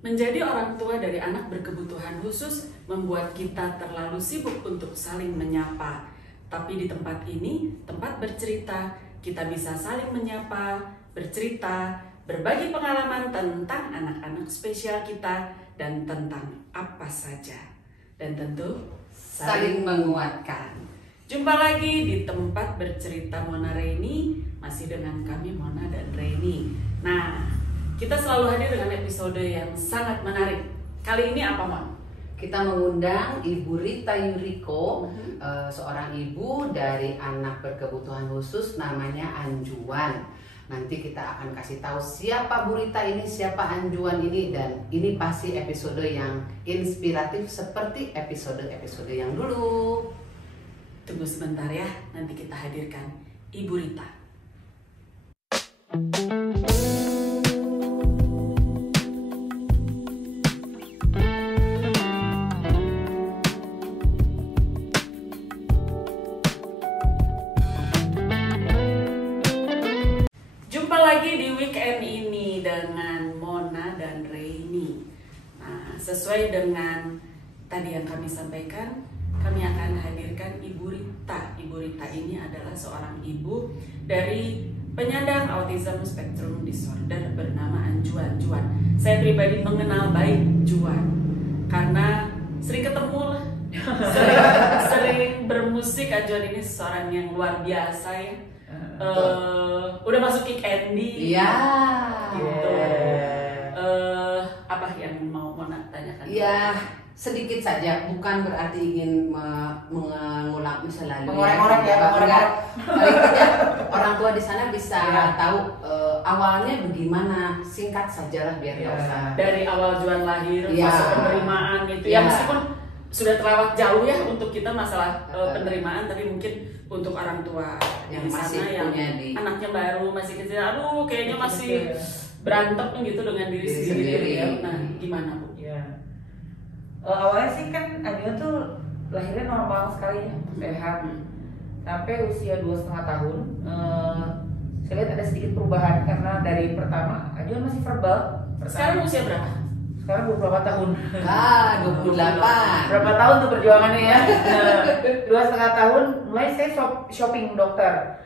Menjadi orang tua dari anak berkebutuhan khusus membuat kita terlalu sibuk untuk saling menyapa. Tapi di tempat ini, tempat bercerita, kita bisa saling menyapa, bercerita, berbagi pengalaman tentang anak-anak spesial kita dan tentang apa saja. Dan tentu saling menguatkan. Jumpa lagi di tempat bercerita Mona Reni, masih dengan kami Mona dan Reni. Nah, kita selalu hadir dengan episode yang sangat menarik. Kali ini apa, Mon? Kita mengundang Ibu Rita Yuriko, seorang ibu dari anak berkebutuhan khusus namanya Anjuan. Nanti kita akan kasih tahu siapa Bu Rita ini, siapa Anjuan ini, dan ini pasti episode yang inspiratif seperti episode-episode yang dulu. Tunggu sebentar ya, nanti kita hadirkan Ibu Rita. Jumpa lagi di weekend ini dengan Mona dan Reni. Nah, sesuai dengan tadi yang kami sampaikan, kami akan hadirkan Ibu Rita. Ibu Rita ini adalah seorang ibu dari penyandang autism spectrum disorder bernama Anjuan. Saya pribadi mengenal baik Juan karena sering ketemu lah, sering bermusik. Anjuan ini seorang yang luar biasa ya. Udah masuk Kick Andy. Iya. Gitu. Apa yang mau Mona tanyakan? Iya, sedikit saja, bukan berarti ingin mengulang misalnya mengorek-ngorek ya, paling tidak orang tua di sana bisa tahu awalnya bagaimana, singkat sajalah biar nggak usah dari awal Juan lahir, fase penerimaan gitu ya, meskipun sudah terlewat jauh ya untuk kita masalah penerimaan, tapi mungkin untuk orang tua yang di masih sana yang punya anaknya baru masih kecil, aduh kayaknya masih berantem gitu dengan diri sendiri ya. Nah, gimana Bu? Ya. Awalnya sih kan Anjuan tuh lahirnya normal sekali ya, sehat. Sampai usia 2,5 tahun, saya lihat ada sedikit perubahan karena dari pertama Anjuan masih verbal. Sekarang usia berapa? Sekarang 28 tahun. 28. Berapa tahun tuh perjuangannya ya? 2,5 tahun mulai saya shopping dokter.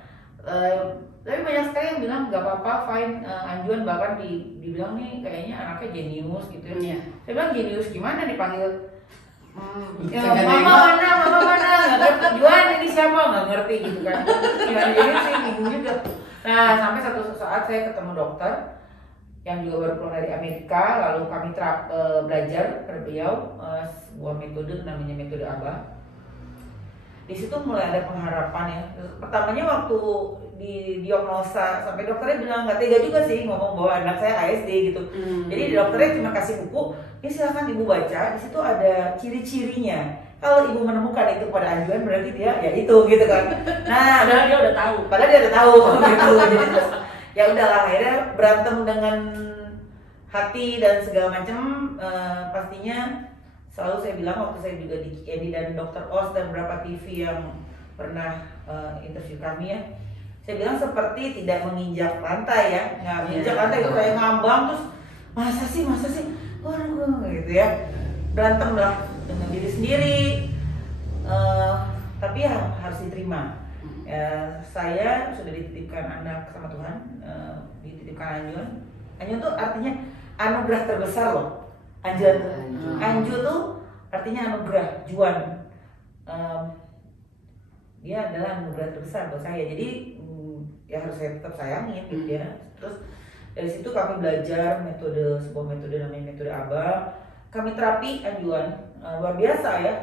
Tapi banyak sekali yang bilang nggak apa-apa, fine. Anjuan bahkan dibilang nih kayaknya anaknya jenius gitu ya. Saya bilang jenius gimana dipanggil? Mama mana? Nggak ngerti. Juan ini siapa? Nggak ngerti gitu kan? Gimana jenius sih bingung juga. Nah sampai satu saat saya ketemu dokter yang juga baru pulang dari Amerika, lalu kami belajar pada beliau sebuah metode namanya metode ABA. Di situ mulai ada pengharapan ya. Pertamanya waktu di diagnosa sampai dokternya bilang nggak tega juga sih ngomong bahwa anak saya ASD gitu. Jadi dokternya cuma kasih buku, ini silakan ibu baca. Di situ ada ciri-cirinya. Kalau ibu menemukan itu pada Anjuan berarti dia ya itu gitu kan. Nah, padahal dia udah tahu. Padahal dia udah tahu gitu. Jadi terus ya udahlah akhirnya berantem dengan hati dan segala macam. Pastinya selalu saya bilang waktu saya juga di KND dan Dr. Oz dan beberapa TV yang pernah interview kami ya, saya bilang seperti tidak menginjak lantai ya, nggak menginjak lantai itu kayak ngambang terus masa sih, waduh gitu ya, berantem lah dengan diri sendiri, tapi ya harus diterima. Saya sudah dititipkan anak sama Tuhan, dititipkan Anjuan tuh artinya anugerah terbesar loh. Anju tuh artinya anugerah, Juan dia adalah anugerah terbesar buat saya, jadi ya harus saya tetap sayangin gitu ya. Terus dari situ kami belajar sebuah metode namanya metode ABA. Kami terapi Anjuan, luar biasa ya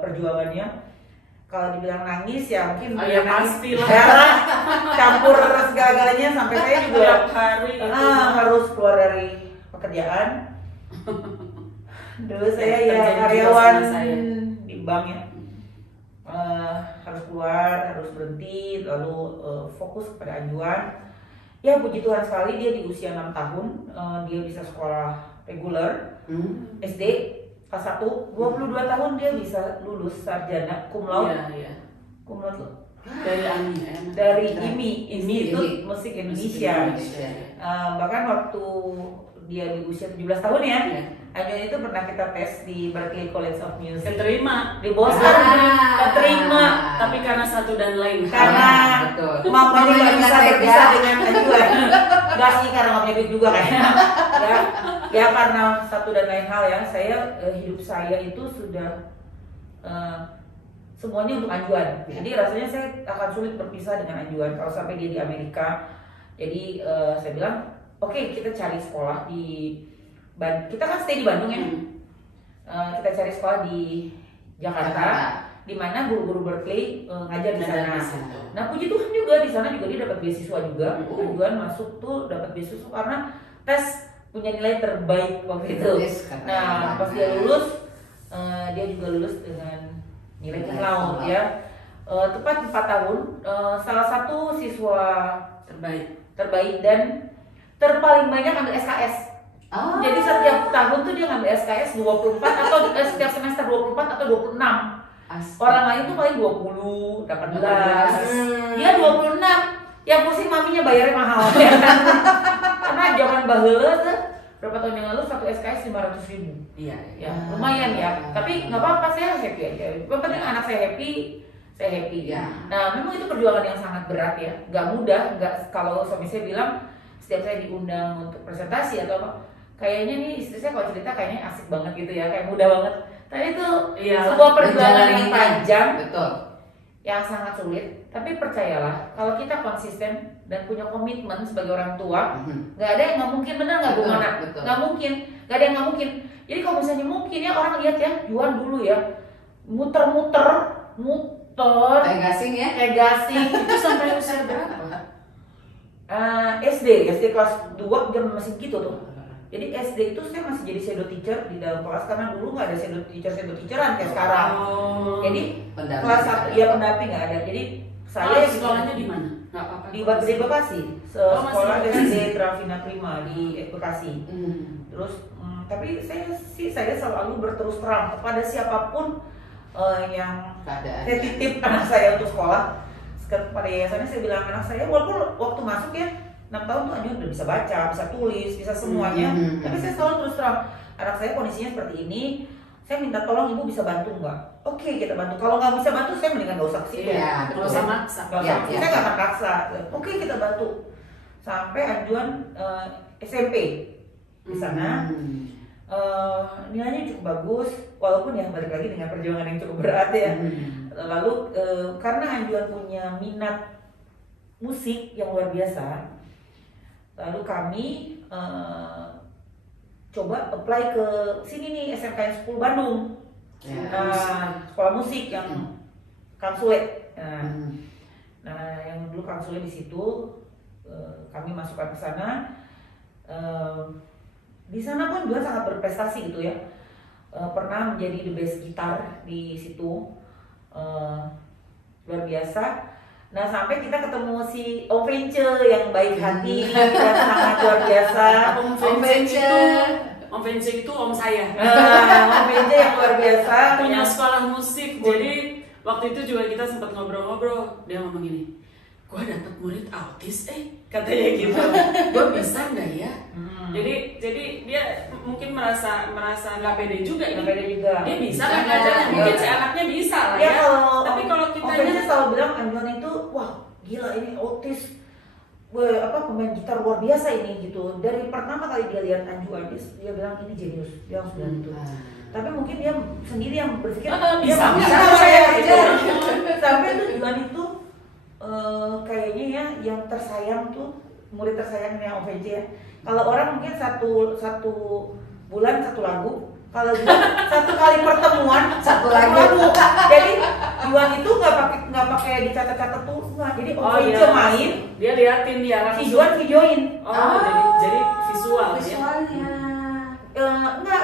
perjuangannya. Kalau dibilang nangis ya mungkin ya pasti lah, campur segala-galanya sampai saya juga hari harus keluar dari pekerjaan. Dulu saya ya terjadi juga karyawan sama saya. di bank ya. Harus keluar, harus berhenti, lalu fokus kepada Anjuan. Ya puji Tuhan sekali dia di usia 6 tahun dia bisa sekolah reguler SD kelas 1, 22 tahun dia bisa lulus sarjana cum laude. Iya. Cum laude Dari AMI ya. dari IMI, IMI. Institut Musik Indonesia. Indonesia. Bahkan waktu dia di usia 17 tahun ya, Iya. Anjuan itu pernah kita tes di Berklee College of Music. Keterima. Di Boston keterima, Tapi karena satu dan lain hal. karena betul. mamanya nggak bisa nggak berpisah tega. dengan Anjuan. Nggak sih, karena nggak punya duit juga kayaknya. Ya karena satu dan lain hal ya, saya hidup saya itu sudah semuanya untuk Anjuan. Jadi rasanya saya akan sulit berpisah dengan Anjuan kalau sampai dia di Amerika. Jadi saya bilang, oke, kita cari sekolah di kita kan stay di Bandung ya. Kita cari sekolah di Jakarta, di mana guru-guru Berklee ngajar di sana. Nah puji Tuhan juga di sana juga dia dapat beasiswa juga. Anjuan masuk tuh dapat beasiswa karena tes punya nilai terbaik waktu itu. Nah pas dia lulus, dia juga lulus dengan nilai cum laude ya. Tepat 4 tahun. Salah satu siswa terbaik dan terpaling banyak ambil SKS. Jadi setiap tahun tuh dia ngambil SKS 24 atau setiap semester 24 atau 26. Orang lain tuh paling 20, 18. Dia 26. Yang pusing maminya bayarnya mahal ya kan? Karena zaman baheula tuh berapa tahun yang lalu satu SKS 500.000. Iya. Ya, lumayan ya. Tapi nggak apa-apa, saya happy aja. Yang penting anak saya happy, saya happy. Ya. Nah, memang itu perjuangan yang sangat berat ya. Nggak mudah, kalau suami saya bilang setiap saya diundang untuk presentasi atau apa, kayaknya nih istri saya kalau cerita kayaknya asik banget gitu ya, kayak mudah banget. Tapi itu sebuah perjuangan yang panjang, betul, yang sangat sulit. Tapi percayalah, kalau kita konsisten dan punya komitmen sebagai orang tua, nggak ada yang nggak mungkin, bener nggak Bu Mona? Nggak mungkin, nggak ada yang nggak mungkin. Jadi kalau misalnya mungkin ya, orang lihat ya, Juan dulu ya, muter, kayak gasing ya, Itu sampai usia berapa? SD kelas 2 dia masih gitu tuh. Jadi SD itu saya masih jadi shadow teacher di dalam kelas karena dulu nggak ada shadow teacheran kayak sekarang. Jadi kelas 1 ya pendamping nggak ada. Jadi saya sekolahnya di mana? Nggak apa-apa. Di Bekasi. Sekolah SD Travina Prima di Bekasi. Terus tapi saya selalu berterus terang kepada siapapun yang saya titip anak saya untuk sekolah. Pada yayasannya saya bilang anak saya walaupun waktu masuk ya 6 tahun tuh Anjuan udah bisa baca, bisa tulis, bisa semuanya. Tapi saya selalu terus terang, anak saya kondisinya seperti ini, saya minta tolong ibu bisa bantu nggak? Oke, kita bantu. Kalau nggak bisa bantu, saya mendingan nggak usah kesini. Iya, Kalau sama maksa. Saya nggak akan paksa. Oke, kita bantu. Sampai Anjuan SMP di sana. Nilainya cukup bagus, walaupun ya balik lagi dengan perjuangan yang cukup berat ya. Lalu karena Anjuan punya minat musik yang luar biasa, lalu kami coba apply ke sini nih, SMKN 10 Bandung, sekolah musik yang Kamsule. Nah, yang dulu Kamsule di situ, kami masukkan ke sana. Di sana pun juga sangat berprestasi gitu ya. Pernah menjadi the best gitar di situ, luar biasa. Nah sampai kita ketemu si Om Vence yang baik hati dan sangat luar biasa. Om Vence itu om saya. Om Vence yang luar biasa. Punya sekolah musik. Jadi waktu itu juga kita sempat ngobrol-ngobrol. Dia ngomong gini, gua dapet murid autis, katanya gitu. Gua bisa nggak ya? Jadi dia mungkin merasa nggak pede juga ini. Dia bisa kan ngajarnya, mungkin si anaknya bisa lah ya. Tapi kalau kitanya selalu bilang Anjuan itu, wah gila ini autis, pemain gitar luar biasa ini gitu. Dari pertama kali dia lihat Anjuan, dia bilang ini jenius, dia langsung bilang gitu. Tapi mungkin dia sendiri yang berpikir bisa saya ajar. Sampai tujuan itu kayaknya ya yang tersayang tuh murid tersayangnya Om Vence ya. Kalau orang mungkin satu bulan satu lagu, kalau dia satu kali pertemuan satu lagu. Jadi Juan itu nggak pakai dicatat-catat tuh, nggak. Jadi Om Vence main, dia liatin dia langsung. si Juan videoin. Jadi visual. Visualnya. Enggak,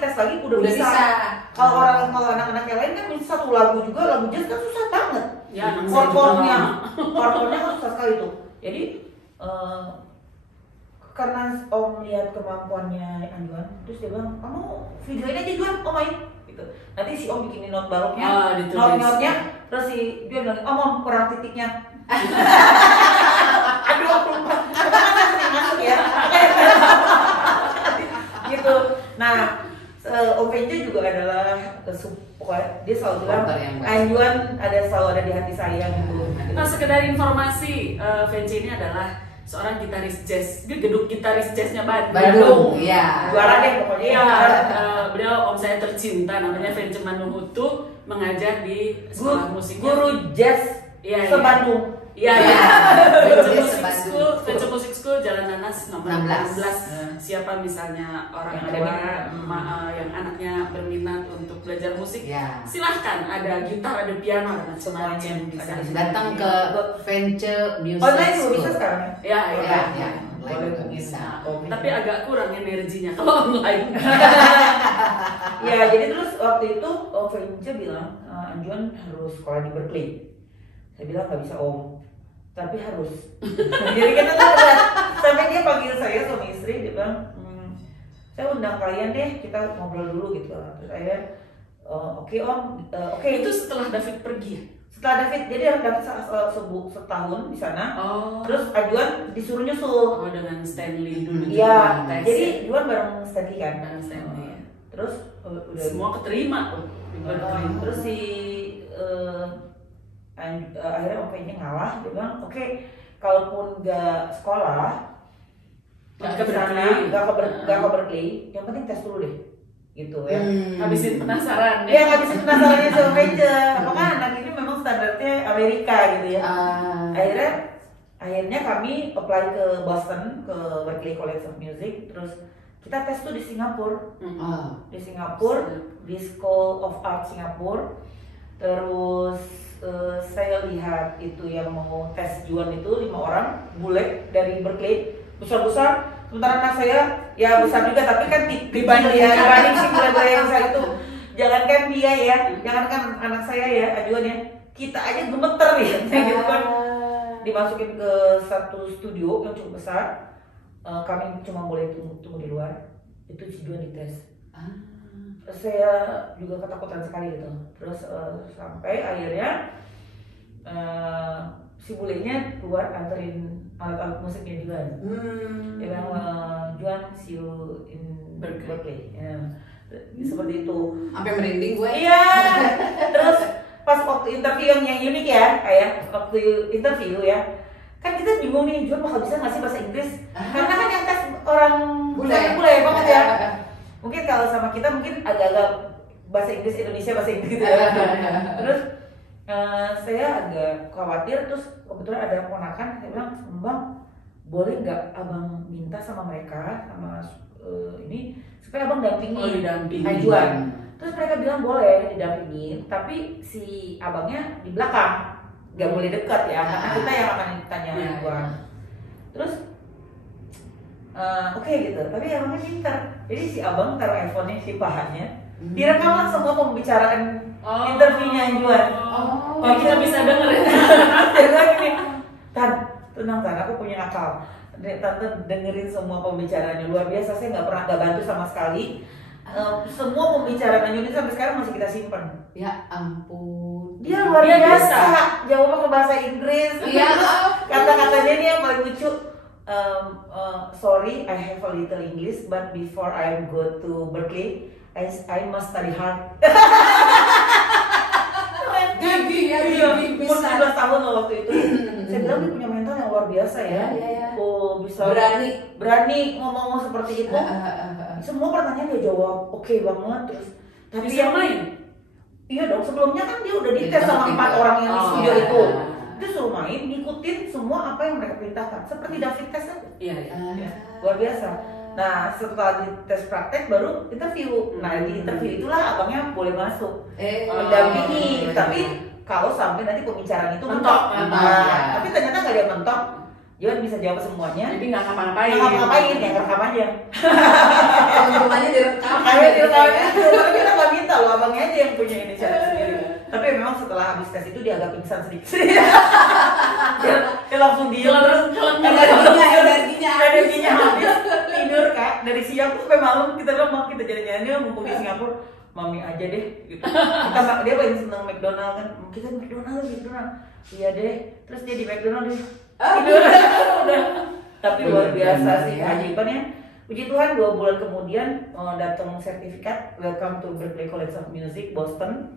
dites lagi udah Udah bisa. bisa. Kalau anak-anak yang lain kan bisa satu lagu juga, lagu jazz kan susah banget. Ya, anak saya juga Chord-chordnya sama. kan susah sekali tuh. Jadi karena Om lihat kemampuannya Anjuan, terus dia bilang, kamu videoin aja Juan, Om main gitu. Nanti si Om bikinin not baroknya, ditulis. not-notnya, terus si Juan bilang, Om kurang titiknya. Aduh, aku lupa. Karena kan sering masuk ya. Gitu. Nah, Om Venja juga adalah pokoknya dia selalu bilang Supporter yang baik. Anjuan selalu ada di hati saya gitu. Nah, sekedar informasi, Venci ini adalah seorang gitaris jazz, gedung gitaris jazznya Bandung, iya. Juara deh pokoknya. Iya, beliau om saya tercinta, namanya Venci Manuhutu, mengajar di sekolah musiknya. Guru jazz Iya, se-Bandung. Iya, Iya. Venture Jazz Music Bandung. School, Venture Music School Jalan Nanas nomor 16. 16. Siapa misalnya orang Yang ada tua minat. yang anaknya berminat untuk belajar musik, Ya. silahkan. Ada gitar, ada piano, ada macam-macam Semuanya bisa. ada di sini. Datang ke Venture Music Online juga School. bisa sekarang ya? Ya, Ya, ya, ya. Online Boleh juga mungkin. bisa. Nah, tapi agak kurang energinya kalau online. Ya, jadi terus waktu itu Om Venja bilang, Anjuan harus sekolah di Berkeley. Saya bilang nggak bisa Om, tapi harus. Jadi kita tuh udah, sampai dia panggil saya suami istri, dia bilang, saya undang kalian deh, kita ngobrol dulu gitu. Terus saya, oke Om, oke. Itu setelah David pergi ya? Setelah David, jadi David setahun di sana. Oh. Terus Anjuan disuruh nyusul. Oh, dengan Stanley dulu. Iya, juga tes. jadi Juan bareng Stanley kan. Bareng Stanley, ya. Terus udah Semua keterima tuh di Berkeley. terus si akhirnya Om Venja ngalah, dia bilang oke, kalaupun nggak sekolah Nggak ke ke sana, Berkeley. nggak ke Berkeley, yang penting tes dulu deh, gitu ya. Habisin penasaran Ya nggak bisa penasarannya si Om Venja, apakah anak ini memang standarnya Amerika gitu ya. Akhirnya kami apply ke Boston, ke Berklee College of Music, terus kita tes tuh di Singapura. Di Singapura, di School of Art Singapura. Terus saya lihat itu yang mau tes Juan itu 5 orang bule dari Berkeley, besar-besar. Sementara anak saya ya besar juga, tapi kan dibanding si bule-bule yang saya itu, jangankan dia ya, jangankan anak saya ya, Juan ya, kita aja gemeter ya, gitu kan. Dimasukin ke satu studio yang cukup besar, kami cuma boleh tunggu di luar, itu si Juan dites. Saya juga ketakutan sekali gitu. Terus sampai akhirnya si bulenya keluar anterin alat-alat musiknya Juan. Dia bilang, Juan, see you in Berkeley. Ya. Seperti itu. Sampai merinding gue. Iya. Terus pas waktu interview yang unik ya, kayak waktu interview ya, kan kita bingung nih, Juan bakal bisa nggak sih bahasa Inggris? Karena kan yang tes orang bule banget ya. Mungkin kalau sama kita mungkin agak-agak bahasa Inggris Indonesia, bahasa Inggris gitu ya. Terus saya agak khawatir, terus kebetulan ada ponakan, saya bilang, Bang, boleh nggak abang minta sama mereka, sama ini, supaya abang dampingi Anjuan. Terus mereka bilang boleh didampingin, tapi si abangnya di belakang, nggak boleh dekat ya, karena kita yang akan ditanya Anjuan. Terus oke gitu, tapi abangnya pintar. Jadi si abang taruh iPhone-nya, si pahannya, direkam semua pembicaraan interviewnya Anjuan. Oh, kita bisa denger ya. Dia bilang gini, tenang aku punya akal. Tante dengerin semua pembicaraannya, luar biasa. Saya nggak pernah bantu sama sekali. Semua pembicaraan Anjuan sampai sekarang masih kita simpan. Ya ampun. Dia luar biasa. Jawabnya ke bahasa Inggris. Iya. Kata-katanya ini yang paling lucu. Sorry, I have a little English, but before I go to Berkeley, I must study hard. Gigi Umur 17 tahun loh waktu itu. Saya bilang dia punya mental yang luar biasa ya. Oh, bisa berani ngomong seperti itu. Semua pertanyaan dia jawab oke banget, terus tapi Bisa yang main? Iya dong, sebelumnya kan dia udah dites sama 4 orang yang di studio itu. Dia suruh main, ngikutin semua apa yang mereka perintahkan, seperti David tes aja. Iya. Luar biasa. Nah, setelah di tes praktek baru interview. Nah, di interview itulah abangnya boleh masuk mendampingi. Tapi kalau sampai nanti pembicaraan itu mentok. Tapi ternyata nggak ada yang mentok. Juan bisa jawab semuanya. Jadi nggak ngapa-ngapain. Nggak ngapa-ngapain, yang rekam aja. Keuntungan makanya direkam. Makanya kita nggak minta loh, abangnya aja yang punya inisiatif sendiri. Tapi memang setelah habis tes itu dia agak pingsan sedikit. Dia langsung diem terus energinya habis, tidur Kak. Dari siang sampai malam kita bilang mau kita jalan-jalan mumpung di Singapura. Mami aja deh gitu. Dia paling seneng McDonald kan. Kita McDonald. Iya deh. Terus dia di McDonald deh. Tidur. Udah. Tapi luar biasa sih keajaibannya. Puji Tuhan 2 bulan kemudian datang sertifikat Welcome to Berklee College of Music Boston.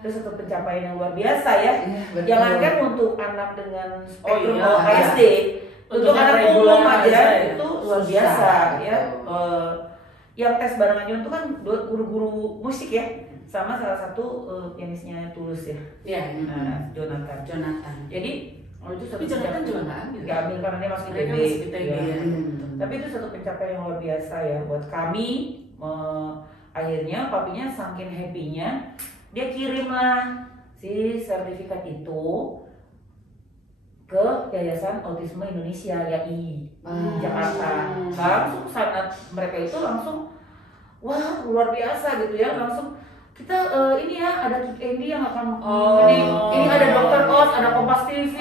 Itu satu pencapaian yang luar biasa ya. Jangankan untuk anak dengan spektrum ASD, untuk anak umum aja itu luar biasa ya. Yang tes bareng Anjuan itu kan guru-guru musik ya, sama salah satu pianisnya Tulus ya. Iya. Jonathan. Jadi itu Tapi Jonathan juga nggak ambil karena dia masih Mereka ITB. masih ITB, ya. Tapi itu satu pencapaian yang luar biasa ya buat kami. Akhirnya papinya saking happy-nya dia kirimlah si sertifikat itu ke Yayasan Autisme Indonesia YAI Jakarta. Langsung saat mereka itu langsung wah luar biasa gitu ya, langsung kita ini ya ada Kik Andy yang akan ini ada Dokter Os, ada Kompas TV,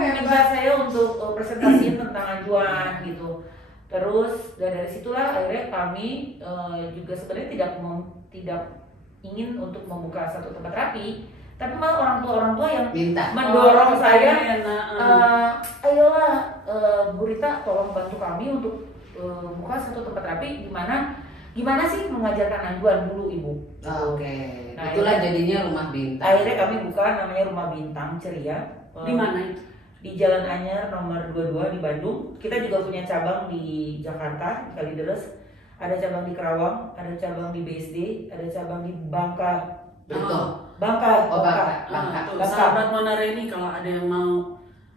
minta saya untuk presentasi tentang Anjuan gitu. Terus dari situlah akhirnya kami juga sebenarnya tidak ingin untuk membuka satu tempat terapi, tapi malah orang tua yang mendorong saya, ayolah Bu Rita tolong bantu kami untuk buka satu tempat terapi gimana sih mengajarkan Anjuan dulu Ibu. Oke. Nah, itulah jadinya Rumah Bintang. Akhirnya kami buka namanya Rumah Bintang Ceria. Di mana itu? Di Jalan Anyar nomor 22 di Bandung. Kita juga punya cabang di Jakarta, di Kalideres. Ada cabang di Kerawang, ada cabang di BSD, ada cabang di Bangka. Bangka. Sahabat Mona Reni kalau ada yang mau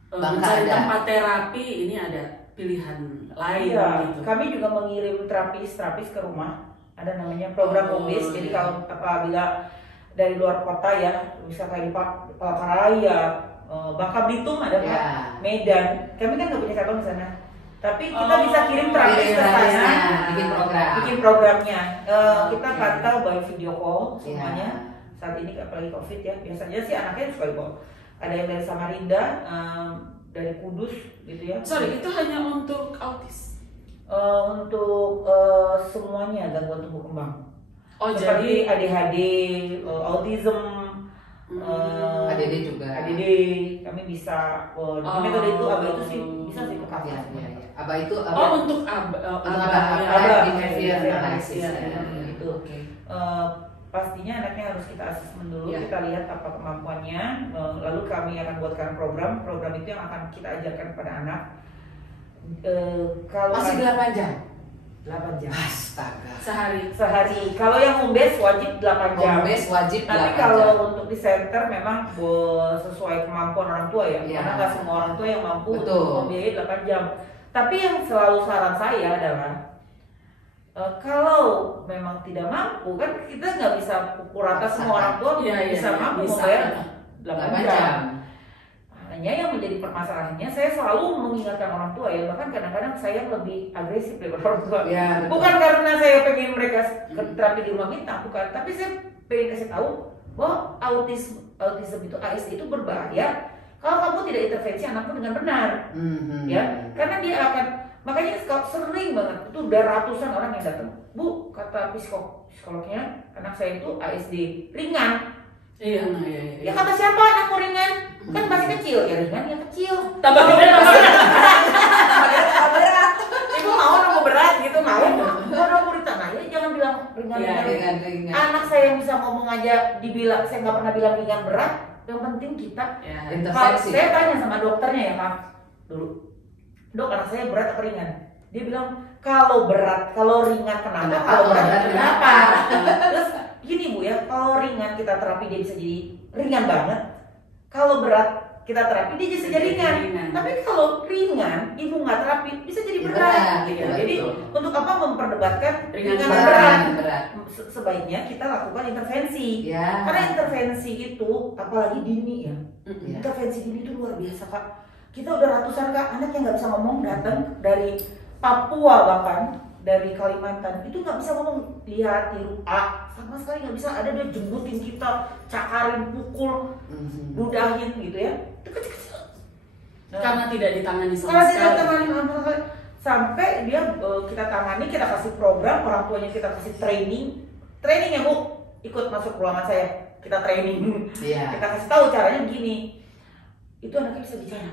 mencari tempat terapi, ini ada pilihan lain gitu. Kami juga mengirim terapis ke rumah. Ada namanya program home base. Jadi kalau apabila dari luar kota ya, bisa kayak di Palangkaraya, Bangka Belitung ada Pak, Medan. Kami kan nggak punya cabang di sana. Tapi kita bisa kirim terapis ke sana, bikin programnya. Kita pantau by video call semuanya. Saat ini apalagi COVID ya, biasanya sih anaknya suka di call. Ada yang dari Samarinda, dari Kudus gitu ya. Sorry, itu hanya untuk autis? Untuk semuanya gangguan tumbuh kembang. Jadi seperti ADHD, autism, ADD juga. ADD, kami bisa. Metode itu ABA itu sih bisa sih ke Ya. ABA itu untuk behavior analysis. Itu. Pastinya anaknya harus kita asesmen dulu, kita lihat apa kemampuannya, lalu kami akan buatkan program itu yang akan kita ajarkan kepada anak. Kalau masih 8 jam. 8 jam. Astaga. Sehari. Kalau yang home base wajib 8 jam. Home base wajib 8 Tapi jam. kalau untuk di center memang sesuai kemampuan orang tua ya. Ya. Karena nggak semua orang tua yang mampu Betul. untuk membiayai 8 jam. Tapi yang selalu saran saya adalah kalau memang tidak mampu, kan kita nggak bisa pukul rata semua orang tua bisa mampu membayar 8 jam. Hanya yang menjadi permasalahannya, saya selalu mengingatkan orang tua ya, bahkan kadang-kadang saya lebih agresif daripada orang tua. Ya, bukan karena saya pengen mereka terapi di rumah bintang, bukan, tapi saya pengen kasih tahu bahwa autisme itu ASD itu berbahaya kalau kamu tidak intervensi anakmu dengan benar. Ya, karena dia akan, makanya sering banget itu udah ratusan orang yang datang, Bu, kata psikolognya anak saya itu ASD ringan. Iya. Ya kata siapa anakmu ringan? Kan masih kecil, ya ringan ya kecil. Tambah gede tambah berat. Ibu mau nunggu berat gitu mau. Kalau mau ditanya, ya jangan bilang ringan. Anak saya yang bisa ngomong aja dibilang, saya nggak pernah bilang ringan berat. Yang penting kita intervensi. Saya tanya sama dokternya ya Kak dulu, Dok anak saya berat apa ringan? Dia bilang kalau ringan kenapa? Kalau berat kenapa? Terus gini Bu ya, kalau ringan kita terapi dia bisa jadi ringan banget. Kalau berat kita terapi dia bisa jadi ringan. Tapi kalau ringan ibu nggak terapi bisa jadi berat. Gitu. Jadi untuk apa memperdebatkan ringan dan berat? Sebaiknya kita lakukan intervensi. Karena intervensi itu apalagi dini ya. Intervensi dini itu luar biasa Kak. Kita udah ratusan Kak anak yang nggak bisa ngomong datang dari Papua bahkan dari Kalimantan itu nggak bisa ngomong lihat tiru A sama sekali nggak bisa. Ada dia jembutin kita, cakarin, pukul, ludahin gitu ya. Itu kecil-kecil. Karena tidak ditangani sama Karena sekali. tidak ditangani sama sekali. Sampai dia kita tangani, kita kasih program, orang tuanya kita kasih training ya Bu, ikut masuk ruangan saya, kita training. Iya. Kita kasih tahu caranya begini. Itu anaknya bisa bicara.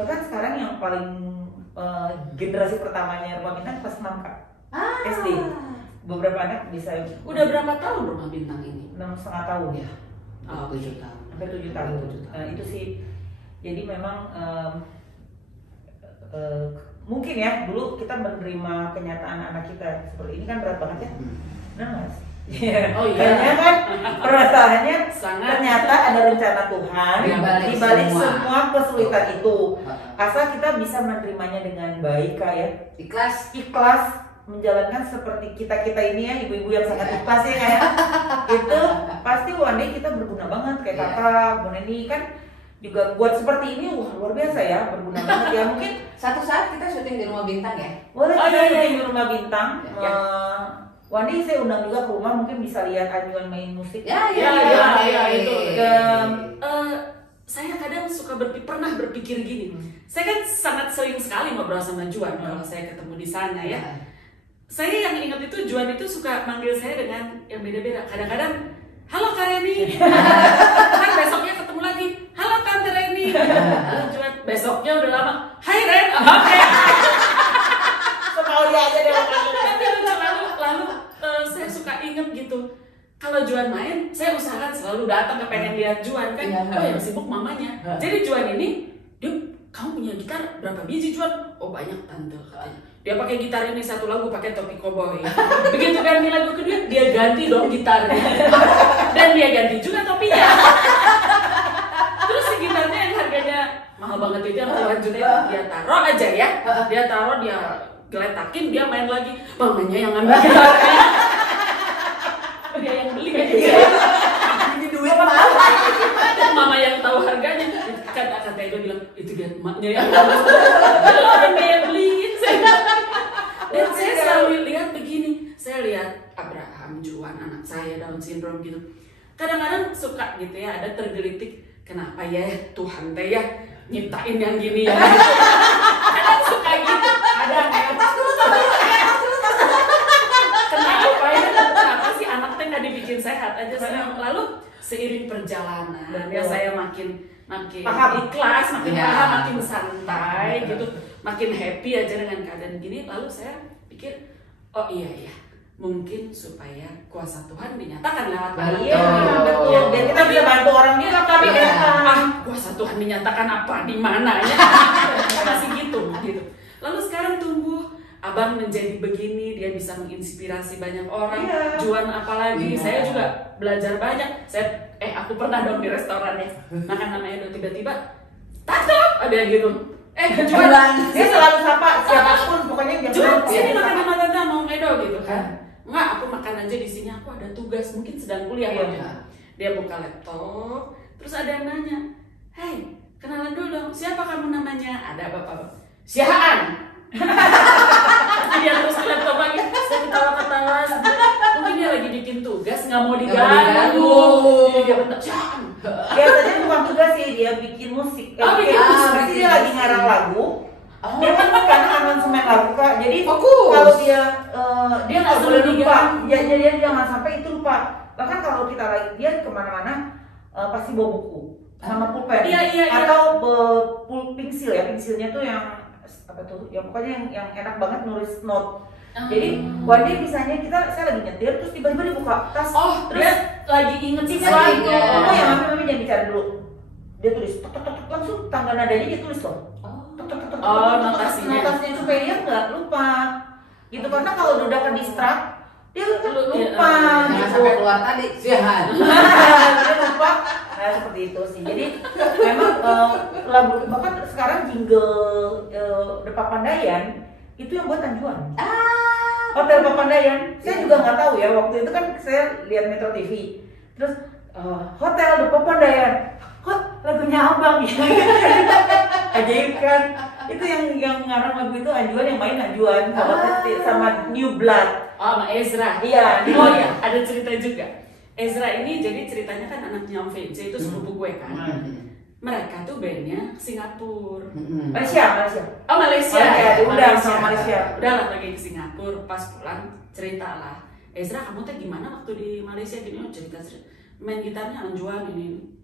Bahkan sekarang yang paling generasi pertamanya Rumah Bintang kelas 6 Kak. SD. Beberapa anak bisa. Udah berapa tahun Rumah Bintang ini? 6,5 tahun ya. 7 tahun. Sampai 7 tahun. Nah, itu sih. Jadi memang mungkin ya dulu kita menerima kenyataan anak kita seperti ini kan berat banget ya. Benar Mas? Oh iya. Kayaknya kan permasalahannya Sangat. ternyata ada rencana Tuhan Di di balik balik semua. semua kesulitan itu. Asal kita bisa menerimanya dengan baik Kak ya. Ikhlas menjalankan seperti kita ini ya, ibu-ibu yang sangat ikhlas ya kayak itu pasti one day kita berguna banget kayak Iya. kakak, Bu Neni kan juga buat seperti ini wah luar biasa ya, berguna banget ya. Mungkin Satu saat kita syuting di Rumah Bintang ya. boleh Oh, kita iya, syuting iya. di Rumah Bintang. Ya. One day saya undang juga ke rumah, mungkin bisa lihat Anjuan main musik. Ya, itu. Saya kadang suka pernah berpikir gini. Saya kan sangat sering sekali ngobrol sama Juan kalau saya ketemu di sana ya. Saya yang ingat itu Juan itu suka manggil saya dengan yang beda-beda. Kadang-kadang, halo Kak Reni. Kan besoknya ketemu lagi, halo Tante Reni. Halo Juan. Besoknya udah lama, hai Ren. Oke. Semau dia aja deh. Tapi lalu saya suka inget gitu. Kalau Juan main, saya usahakan selalu datang ke pengen lihat Juan kan. Iya. Oh yang sibuk mamanya. Jadi Juan ini, dia kamu punya gitar berapa biji Juan? Oh banyak tante katanya. Dia pakai gitar ini satu lagu pakai topi koboi. Begitu ganti lagu kedua, dia ganti dong gitarnya. Dan dia ganti juga topinya. Terus si gitarnya yang harganya mahal banget itu yang puluhan juta itu dia taruh aja ya. Dia taruh, dia geletakin, dia main lagi. Mamanya yang ngambil gitarnya. Dia yang beli kan juga. Ini duit mahal. Mama yang tahu harganya. Kata Edo bilang, itu dia emaknya yang dan dia yang beliin saya. Dan saya selalu lihat begini. Saya lihat Abraham, Juan, anak saya Down syndrome gitu. Kadang-kadang suka gitu ya, ada tergelitik. Kenapa ya Tuhan teh ya nyiptain yang gini ya. Kadang suka gitu. Kadang ya. Kenapa sih anak teh nggak dibikin sehat aja sih? Lalu seiring perjalanan ya saya makin ikhlas, makin paham, makin santai gitu, makin happy aja dengan keadaan gini. Lalu saya pikir, oh iya mungkin supaya kuasa Tuhan dinyatakan lewat anak. Iya, betul. Dan kita bisa bantu orang juga tapi kuasa Tuhan dinyatakan apa di mana ya? Masih gitu. Lalu sekarang tumbuh, Abang menjadi begini, dia bisa menginspirasi banyak orang. Iya. Juan apalagi, Iya. saya juga belajar banyak. Aku pernah dong di restoran ya, makan sama Edo tiba-tiba, Tante, ada gitu. Juan, dia selalu sapa siapapun pokoknya Juan, jangan sini makan sama Tante mau Edo gitu kan. Enggak, aku makan aja di sini, aku ada tugas, mungkin sedang kuliah waktu itu. Dia buka laptop, terus ada yang nanya, "Hei, kenalan dulu dong, siapa kamu namanya?" Ada bapak, Siaan. Dia terus ke laptop lagi, saya ketawa-ketawa. Mungkin dia lagi bikin tugas, nggak mau diganggu. Jadi dia bentak, Siaan. biasanya bukan tugas sih, dia bikin musik. Bikin Pasti musik. dia lagi ngarang lagu. Dia kan aransemen lagu Kak. Jadi Fokus. kalau dia nggak Asal boleh lupa. diganti. Jadi dia jangan sampai itu lupa. Bahkan kalau kita lagi dia kemana-mana pasti bawa buku sama pulpen. Iya. Atau pensil ya, pensilnya tuh yang apa tuh? Yang pokoknya yang enak banget nulis note. Jadi one day misalnya saya lagi nyetir terus tiba-tiba dia buka tas. Oh, terus dia lagi inget Ingat, sesuatu. oh ya mami jangan bicara dulu. Dia tulis tok, langsung tangga nadanya dia tulis loh. Notasinya supaya dia nggak lupa. Gitu karena kalau udah ke distract dia lupa. Jangan Gitu. sampai keluar tadi. Sihan. Dia lupa. Nah seperti itu sih. Jadi memang lagu bahkan sekarang jingle The Papandayan itu yang buat Tanjuan. Hotel Papandayan. Saya juga nggak tahu ya waktu itu kan saya lihat Metro TV. Terus Hotel The Papandayan. Kok lagunya abang ya? Ajaib kan? Itu yang ngarang lagu itu Anjuan, yang main Anjuan sama New Blood. Oh, sama Ezra. Iya. Oh ya, ada cerita juga. Ezra ini jadi ceritanya kan anaknya Om VJ, itu sepupu gue kan. Mereka tuh bandnya Singapura. Malaysia. Oh, Malaysia. Ya, diundang sama Malaysia. Udah lah pergi ke Singapura, pas pulang cerita lah. Ezra, kamu tuh gimana waktu di Malaysia gini? Oh, cerita main gitarnya Anjuan ini.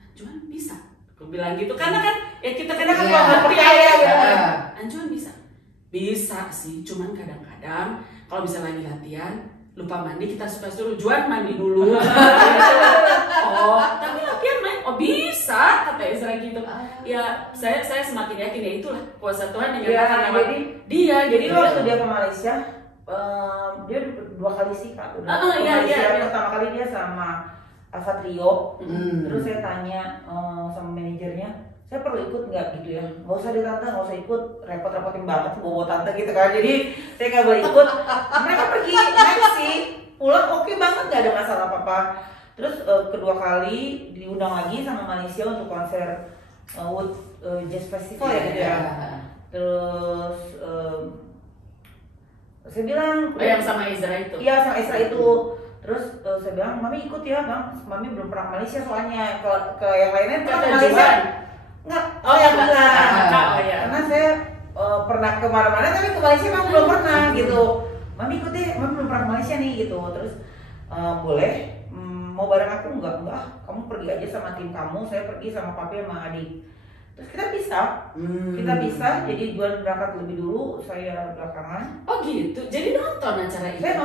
Anjuan bisa. Aku bilang gitu karena kan ya kita kan nggak percaya ya. Anjuan bisa. Bisa sih, cuman kadang-kadang kalau bisa lagi latihan lupa mandi, kita suka suruh Juan mandi dulu. Oh, tapi latihan main, oh bisa, kata Ezra gitu. Ya saya semakin yakin ya itulah kuasa Tuhan yang nyatakan lewat dia. Jadi waktu dia ke Malaysia, dia 2 kali sih Kak. Pertama kali dia sama Alfa Trio. Terus saya tanya sama manajernya, saya perlu ikut nggak gitu ya? Nggak usah deh tante, nggak usah ikut, repot-repotin banget bawa tante gitu kan. Jadi saya nggak boleh ikut. Mereka pergi naik sih, pulang oke banget, nggak ada masalah apa-apa. Terus kedua kali diundang lagi sama Malaysia untuk konser Wood Jazz Festival ya gitu ya. Terus saya bilang, yang sama Ezra itu? Iya sama Ezra itu. Terus saya bilang, Mami ikut ya Bang, Mami belum pernah ke Malaysia soalnya. Ke yang lainnya pernah ke Malaysia. Enggak, saya bilang. Karena saya pernah kemana-mana tapi ke Malaysia Bang belum pernah gitu. Mami ikut deh, Mami belum pernah ke Malaysia nih gitu. Terus boleh, mau bareng aku enggak, kamu pergi aja sama tim kamu, saya pergi sama papi sama adik. Terus kita bisa, jadi Juan berangkat lebih dulu, saya belakangan. Oh gitu, jadi nonton acara itu? Saya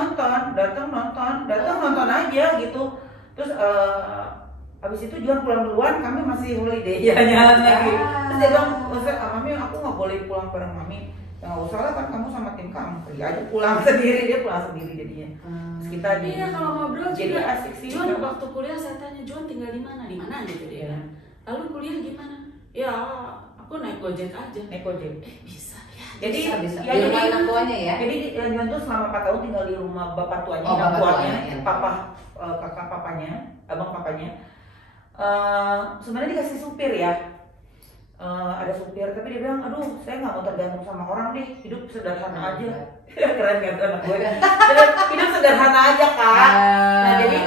datang nonton aja gitu. Terus habis itu Juan pulang duluan, kami masih holiday jalan lagi. Terus dia bilang, Mami aku nggak boleh pulang bareng Mami. Ya nggak usah lah kan, kamu sama tim kamu pergi aja pulang sendiri, dia pulang sendiri jadinya. Terus kita iya kalau ngobrol jadi juga asik sih. Juan waktu kuliah saya tanya, Juan tinggal di mana gitu dia. Lalu kuliah gimana? Ya aku naik Gojek aja. Bisa ya. Jadi bisa. Ya, Di rumah anak tuanya ya. Jadi Juan tuh selama 4 tahun tinggal di rumah bapak tuanya, papa, kakak papanya, abang papanya. Sebenarnya dikasih supir ya. Ada supir, tapi dia bilang, aduh saya nggak mau tergantung sama orang deh, hidup sederhana aja. Keren kan tuh anak gue. Hidup sederhana aja Kak. Nah jadi,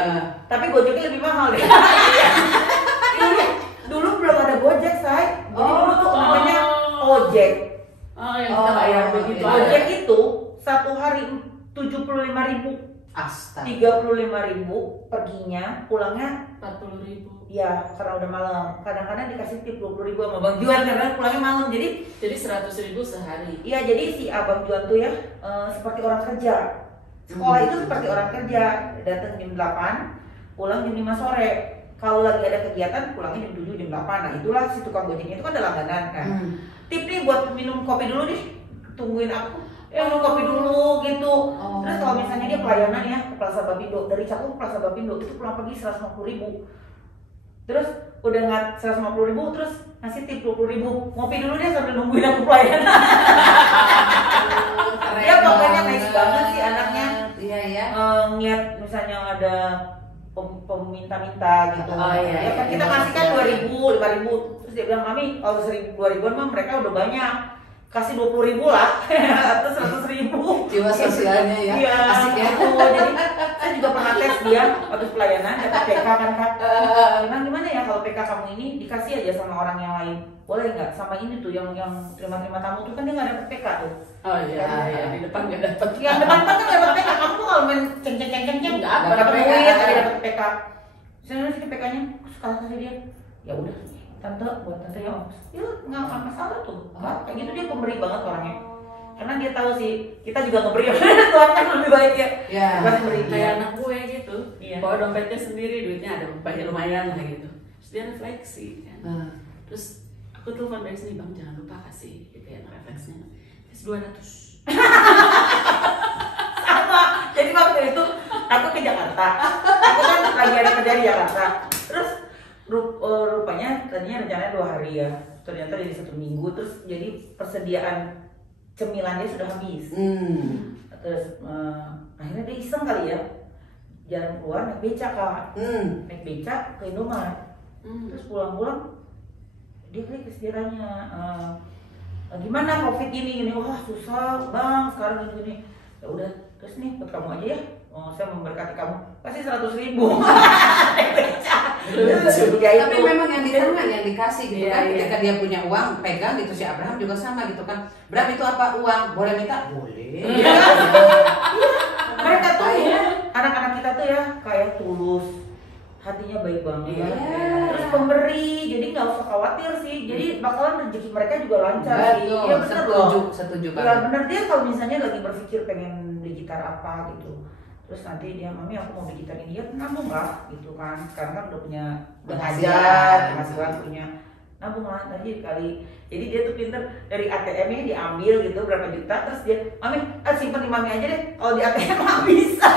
tapi Gojeknya lebih mahal deh. Dulu belum ada Gojek, say. Jadi dulu tuh namanya ojek. Yang kita bayar begitu. Ojek itu 1 hari 75.000. Astaga. 35.000 perginya, pulangnya 40.000. Ya, karena udah malam. Kadang-kadang dikasih tip 20.000 sama Bang Juan karena pulangnya malam. Jadi 100.000 sehari. Iya, jadi si Abang Juan tuh ya seperti orang kerja. Sekolah itu seperti orang kerja, datang jam 8, pulang jam 5 sore. Kalau lagi ada kegiatan pulangnya jam 7, jam 8. Nah, itulah si tukang gojeknya itu kan ada langganan kan. Tip nih buat minum kopi dulu nih. Tungguin aku. Minum kopi dulu gitu. Terus kalau misalnya dia pelayanan ya ke Plaza Bapindo, dari Cakung ke Plaza Bapindo itu pulang pergi 150.000. Terus udah nggak 150.000, terus ngasih tip 20.000. Ngopi dulu dia sambil nungguin aku pelayanan. Dia pokoknya nice banget sih anaknya. Iya ya. Ngeliat misalnya ada peminta-minta gitu. Iya, kan kita kasih kan 2.000, 5.000. Terus dia bilang, Mami kalau 1.000, 2.000-an mah mereka udah banyak. Kasih 20.000 lah atau 100.000. Jiwa sosialnya ya. Iya, asik ya. Jadi saya juga pernah tes dia habis pelayanan dapat PK kan Kak. Gimana ya kalau PK kamu ini dikasih aja sama orang yang lain, boleh nggak? Sama ini tuh yang terima tamu tuh kan dia nggak dapat PK tuh. Oh iya, di depan nggak dapat. Yang depan kan nggak dapat PK. Kamu tuh kalau main ceng nggak dapat duit, nggak dapat PK. Saya sini PK-nya sekali kasih dia. Ya udah, tante buat tante ya Om. Ya nggak masalah tuh. Kayak gitu dia pemberi banget orangnya. Karena dia tahu sih kita juga ngeberi. Tuhan kan lebih baik ya. Iya. Kayak anak gue gitu. Iya. Bawa dompetnya sendiri, duitnya ada banyak lumayan lah gitu. Terus dia refleksi kan. Terus aku telepon dari sini, Bang jangan lupa kasih gitu ya refleksinya. Terus 200. Sama. Jadi waktu itu aku ke Jakarta. Aku kan lagi ada kerja di Jakarta. Terus rupanya tadinya rencananya 2 hari ya. Ternyata jadi 1 minggu. Terus jadi persediaan cemilannya sudah habis. Terus akhirnya dia iseng kali ya, jalan keluar naik beca Kak. Naik beca ke Indomaret. Terus pulang-pulang dia klik ke sejarahnya gimana covid gini, wah susah bang sekarang gini. Ya udah, terus nih buat kamu aja ya. Saya memberkati kamu, kasih 100.000. Tapi memang yang di tangan yang dikasih gitu kan, Iya. ketika dia punya uang pegang gitu, si Abraham juga sama gitu kan. Bram itu apa uang? Boleh minta? Boleh. Iya. Mereka tuh ya, anak-anak kita tuh ya kayak tulus, hatinya baik banget. Iya. Terus pemberi, jadi nggak usah khawatir sih. Jadi bakalan rezeki mereka juga lancar sih. Betul, Iya bener loh. setuju Ya banget. bener, dia kalau misalnya lagi berpikir pengen beli gitar apa gitu, terus nanti dia, mami aku mau beli gitar ini, ya nabung lah gitu kan, karena kan udah punya penghasilan punya, nabung lah nanti kali. Jadi dia tuh pinter, dari ATM-nya diambil gitu berapa juta, terus dia, mami simpen di mami aja deh, kalau di ATM nggak bisa.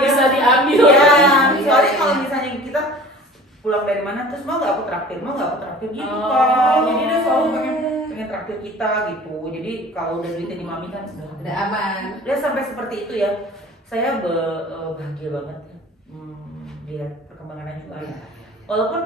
Bisa diambil. Ya, Iya, soalnya iya. kalau misalnya kita pulang dari mana terus mau nggak aku traktir gitu Oh. kan. Jadi dia selalu pengen traktir kita gitu. Jadi kalau udah duitnya di mami kan Udah aman. dia sampai seperti itu ya. Saya bahagia banget ya lihat perkembangan Anjuan. Iya. Walaupun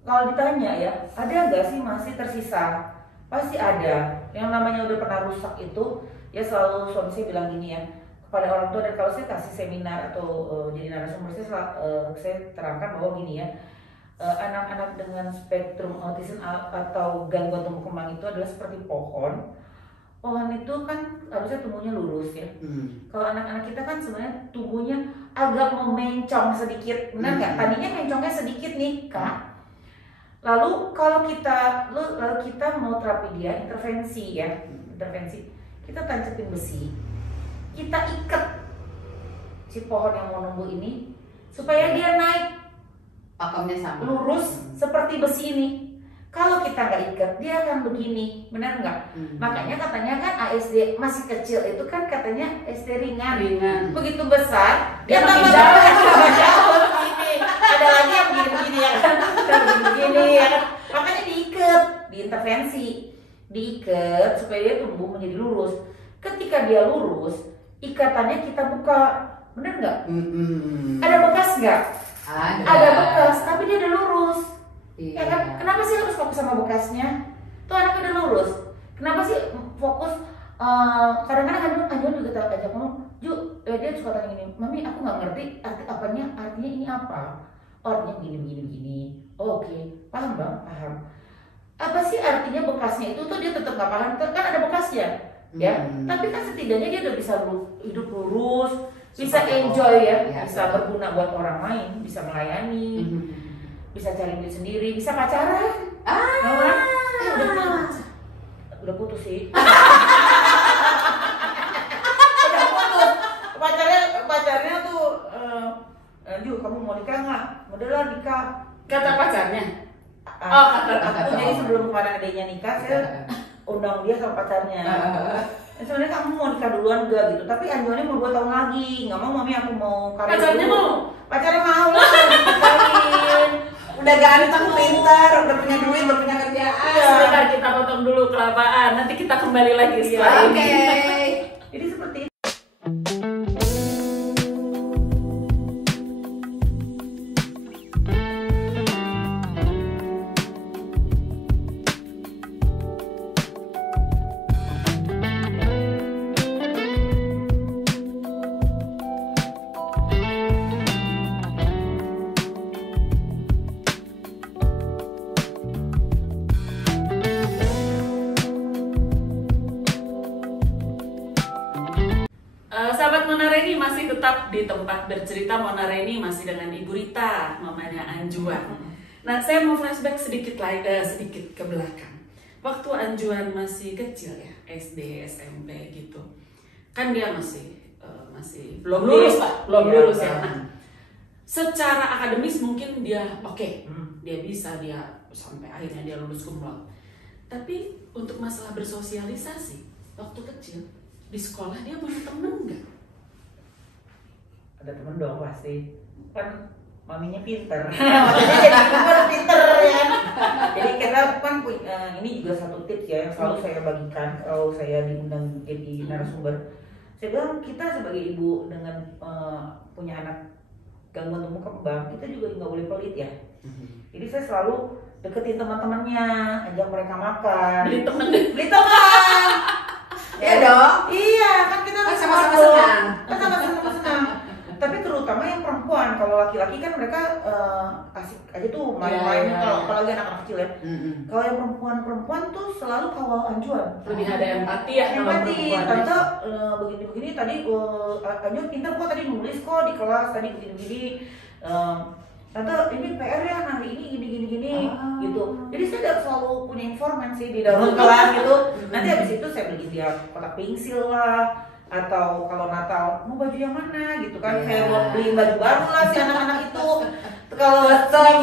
kalau ditanya ya, ada nggak sih masih tersisa? Pasti ada. Yang namanya udah pernah rusak itu, ya selalu suami saya bilang gini ya, kepada orang tua, dan kalau saya kasih seminar atau jadi narasumber saya terangkan bahwa gini ya, anak-anak dengan spektrum autism atau gangguan tumbuh kembang itu adalah seperti pohon. Pohon itu kan harusnya tumbuhnya lurus ya. Kalau anak-anak kita kan sebenarnya tumbuhnya agak memencong sedikit, benar nggak? Tadinya mencongnya sedikit nih, Kak. Lalu kalau kita mau terapi dia, intervensi, kita tancepin besi, kita ikat si pohon yang mau numbuh ini supaya dia naik Pakemnya sama. lurus seperti besi ini. Kalau kita nggak ikat, dia akan begini, benar nggak? Makanya katanya kan ASD masih kecil itu kan katanya SD ringan. Begitu besar, dia makin tambah jauh begini. Ada lagi yang begini-begini ya kan? Begini ya kan? Makanya diikat, diintervensi, diikat supaya dia tumbuh menjadi lurus. Ketika dia lurus, ikatannya kita buka, benar nggak? Ada bekas nggak? Ada bekas, tapi dia udah lurus. Iya. Ya kan? Kenapa sih harus fokus sama bekasnya? Tuh anaknya udah lurus. Kenapa sih fokus? Kadang-kadang Anjuan juga ajak ngomong, dia suka tanya gini, mami aku nggak ngerti artinya ini apa? Artinya begini. Oh, oke, paham bang, paham. Apa sih artinya bekasnya itu? Tuh dia tetap nggak paham, kan ada bekasnya, ya. Tapi kan setidaknya dia udah bisa hidup lurus, bisa enjoy ya, bisa berguna buat orang lain, bisa melayani. Bisa cari duit sendiri, bisa pacaran. Udah putus sih. Udah putus. Pacarnya tuh, Ju, kamu mau nikah nggak? Udahlah nikah. Kata pacarnya. Aku jadi sebelum kemarin adanya nikah, saya undang dia sama pacarnya. Sebenarnya kamu mau nikah duluan gak gitu, tapi Anjuannya mau 2 tahun lagi. Nggak mau mami, aku mau karir Pacarnya dulu. mau? Pacarnya mau lah, nikahin. Udah ganteng, pintar, udah punya duit, udah punya kerjaan. Sebentar kita potong dulu kelapaan. Nanti kita kembali lagi setelah Oke. ini. Jadi seperti itu. Sahabat Mona Reni masih tetap di tempat bercerita. Mona Reni masih dengan Ibu Rita, mamanya Anjuan. Nah, saya mau flashback sedikit ke belakang. Waktu Anjuan masih kecil ya, SD, SMP gitu. Kan dia masih belum lurus, Pak. Belum Iya, lurus ya. iya. Nah, secara akademis mungkin dia oke. Dia bisa, dia sampai akhirnya dia lulus cum laude. Tapi untuk masalah bersosialisasi waktu kecil di sekolah dia punya temen nggak? Ada temen dong pasti, kan maminya pinter. Makanya jadi ibu pinter ya. Jadi kita kan ini juga satu tips ya yang selalu saya bagikan kalau saya diundang jadi narasumber. Saya bilang kita sebagai ibu dengan punya anak gangguan tumbuh kembang, kita juga nggak boleh pelit ya. Jadi saya selalu deketin teman-temannya, ajak mereka makan. Beli temen. Beli teman. Iya dong. Iya, kan kita Kan harus sama-sama support. senang. Kan sama-sama senang. Tapi terutama yang perempuan, kalau laki-laki kan mereka asik aja tuh main-main, Iya, iya, kalau iya. apalagi anak-anak kecil ya. Kalau yang perempuan tuh selalu kawal Anjuan. Lebih ada empati ya kalau Empati, perempuan. tante begini-begini tadi Anjuan pintar kok tadi nulis kok di kelas tadi begini-begini. Tante ini PR ya hari ini gini gitu. Jadi saya selalu punya informan sih di dalam kelas gitu. Nanti habis itu saya beli dia kotak pensil lah, atau kalau Natal mau baju yang mana gitu kan, saya buat beli baju baru lah si anak-anak itu. Kalau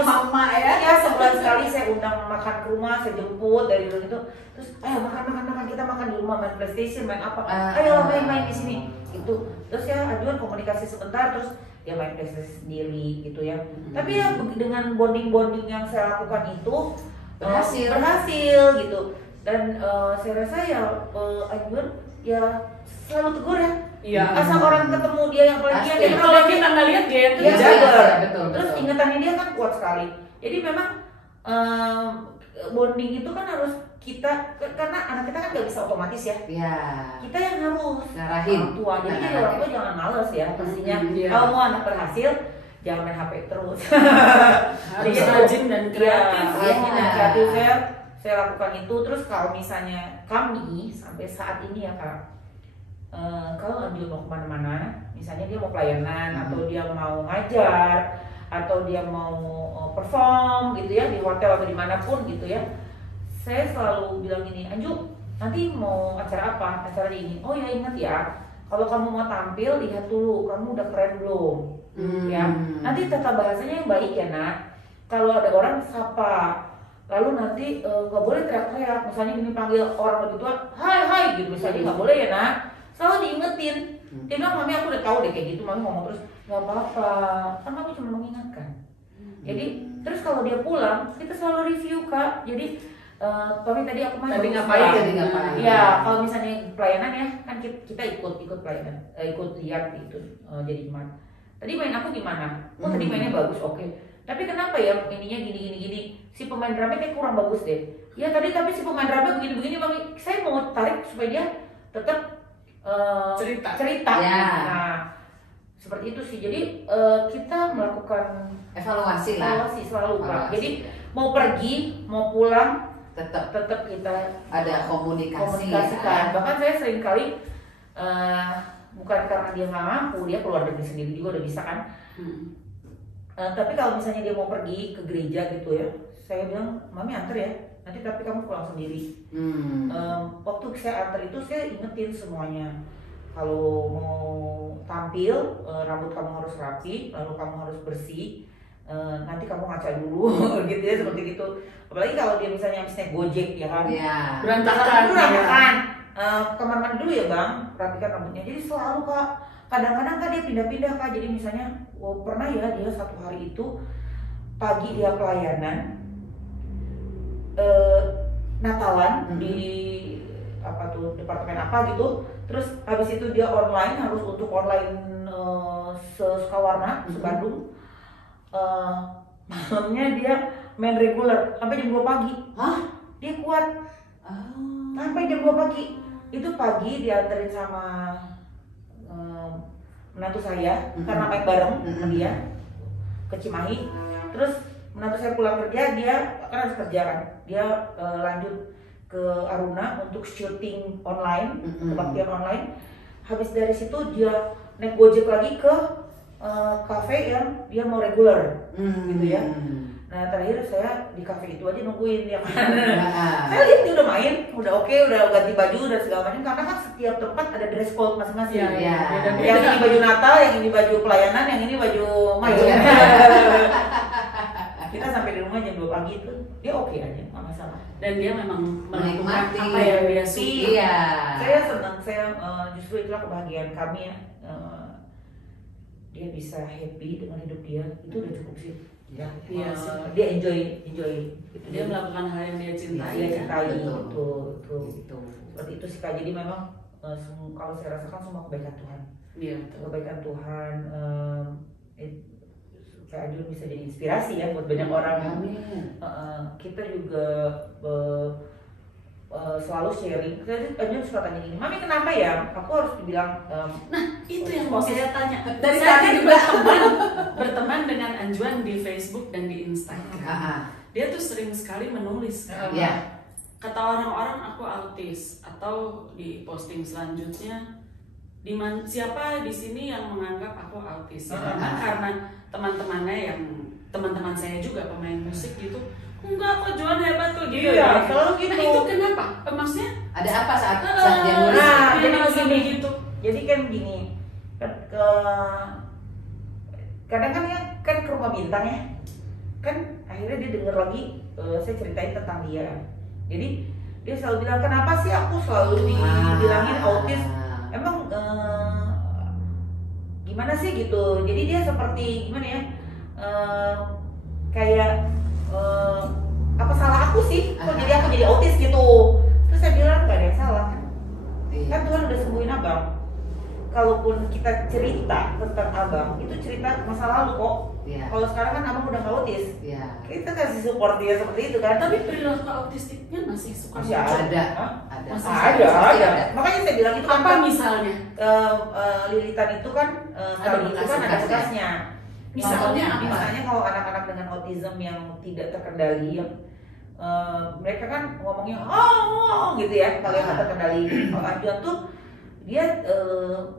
Mama ya. sebulan sekali saya undang makan ke rumah, saya jemput dari rumah itu, terus ayo makan kita makan di rumah, main PlayStation, main apa, ayo main di sini gitu. Terus ya Anjuan komunikasi sebentar, terus dia main PlayStation sendiri gitu ya. Tapi ya dengan bonding yang saya lakukan itu berhasil gitu. Dan saya rasa ya Anjuan ya selalu tegur ya. Iya. Asal orang ketemu dia yang paling Pasti. Kalau kita nggak lihat dia yang dia kerja. jaga. betul. Terus ingatannya dia kan kuat sekali. Jadi memang bonding itu kan harus kita, karena anak kita kan nggak bisa otomatis ya. Iya. Kita yang harus Ngarahin. orang tua. Jadi jadi orang tua jangan males ya pastinya. Iya. Kalau mau anak berhasil jangan main HP terus. Harus Gitu. rajin dan kreatif. Iya, rajin dan kreatif. Saya lakukan itu. Terus kalau misalnya kami sampai saat ini ya Kak, kalau Anjul mau kemana-mana, misalnya dia mau pelayanan atau dia mau ngajar atau dia mau perform gitu ya di hotel atau dimanapun gitu ya, saya selalu bilang gini, Anju nanti mau acara apa? Acara ini. Oh ya ingat ya, kalau kamu mau tampil lihat dulu kamu udah keren belum, ya. Nanti tata bahasanya yang baik ya nak. Kalau ada orang sapa, lalu nanti nggak boleh teriak-teriak. Misalnya gini panggil orang lebih tua, hai gitu misalnya nggak boleh ya nak. Selalu diingetin. Dia bilang, mami aku udah tahu deh kayak gitu. Mami ngomong terus, nggak apa-apa, kan mami cuma mengingatkan. Jadi terus kalau dia pulang kita selalu review Kak. Jadi mami tadi aku main Tadi bagus ngapain? nggak? Tadi ngapain? Ya kalau misalnya pelayanan ya kan kita ikut pelayanan, ikut lihat gitu jadi gimana. Tadi main aku gimana? Oh tadi mainnya bagus, oke. Tapi kenapa ya ininya gini. Si pemain drama kayak kurang bagus deh. Ya tadi tapi si pemain drama begini mami. Saya mau tarik supaya dia tetap cerita. Ya. Nah, seperti itu sih. Jadi kita melakukan Evaluasi lah. selalu Kak. Evaluasi. Jadi mau pergi, mau pulang, Tetap tetap kita ada komunikasikan. Bahkan saya sering kali bukan karena dia nggak mampu, dia keluar negeri sendiri juga udah bisa kan. Tapi kalau misalnya dia mau pergi ke gereja gitu ya, saya bilang, mami antar ya. Nanti tapi kamu pulang sendiri. Waktu saya antar itu saya ingetin semuanya. Kalau mau tampil, rambut kamu harus rapi, lalu kamu harus bersih. Nanti kamu ngaca dulu, gitu ya seperti gitu. Apalagi kalau dia misalnya habis naik Gojek ya kan. Iya. Berantakan. Kamar mandi dulu ya bang, rapikan rambutnya. Jadi selalu Kak. Kadang-kadang Kak dia pindah-pindah Kak. Jadi misalnya, pernah ya dia satu hari itu pagi dia pelayanan. Natalan di apa tuh departemen apa gitu, terus habis itu dia online harus untuk online Sukawarna se-Bandung. Malamnya dia main reguler sampai jam 2 pagi. Hah? Dia kuat sampai jam 2 pagi. Itu pagi dianterin sama menantu saya karena main bareng sama dia ke Cimahi. Terus menantu saya pulang kerja, dia kan harus kerja kan, dia lanjut ke Aruna untuk syuting online, kebaktian online. Habis dari situ dia naik Gojek lagi ke kafe yang dia mau reguler, gitu ya. Nah terakhir saya di kafe itu aja nungguin dia kan. Saya lihat dia udah main, udah oke, udah ganti baju dan segala macam. Karena kan setiap tempat ada dress code masing-masing. Iya. Yang ini baju Natal, yang ini baju pelayanan, yang ini baju maju. Kita sampai di rumah jam 2 pagi itu dia oke aja, nggak masalah. Dan dia memang melakukan Menikmati. apa yang dia suka. Iya. Saya senang, saya justru itulah kebahagiaan kami ya. Dia bisa happy dengan hidup dia, itu udah cukup sih. Ya, Iya sih. dia enjoy. Gitu. Dia melakukan hal yang dia cintai. Dia kan? cintai, Betul. betul. Gitu. Seperti itu sih Kak. Jadi memang kalau saya rasakan semua kebaikan Tuhan. Iya betul. Kebaikan Tuhan. Kak Ajun bisa jadi inspirasi ya buat banyak orang. Amin. Kita juga selalu sharing. Tadi Ajun suka tanya gini, Mami kenapa ya? Aku harus dibilang. Nah, itu yang mau saya tanya. Dari Saya tadi kan berteman dengan Anjuan di Facebook dan di Instagram. Dia tuh sering sekali menulis. Iya. Kata orang-orang aku autis, atau di posting selanjutnya siapa di sini yang menganggap aku autis? Memang karena teman-teman saya juga pemain musik gitu. Enggak, kok Juan hebat tuh gitu. Iya, selalu gitu. Nah, itu kenapa? Maksudnya Ada apa saat dia nulis? jadi merasa gini. begitu. Jadi kan gini, kadang kan ya kan ke rumah bintang ya, kan akhirnya dia denger lagi saya ceritain tentang dia. Jadi dia selalu bilang, kenapa sih aku selalu dibilangin autis? Emang gimana sih gitu? Jadi dia seperti gimana ya? Kayak apa salah aku sih? Kok jadi aku jadi autis gitu? Terus saya bilang gak ada yang salah kan? Kan Tuhan udah sembuhin abang. Kalaupun kita cerita tentang abang, itu cerita masa lalu kok. Kalau sekarang kan abang udah gak autis. Kita kasih support dia seperti itu kan. Tapi perilaku autistiknya masih suka Masih muncul. ada. Makanya saya bilang itu kan Apa misalnya? lilitan itu kan tali itu kan ada bekasnya. Misalnya apa? Misalnya kalau anak-anak dengan autism yang tidak terkendali, yang mereka kan ngomongnya gitu ya, kalau yang nggak terkendali. Kalau Anjuan tuh dia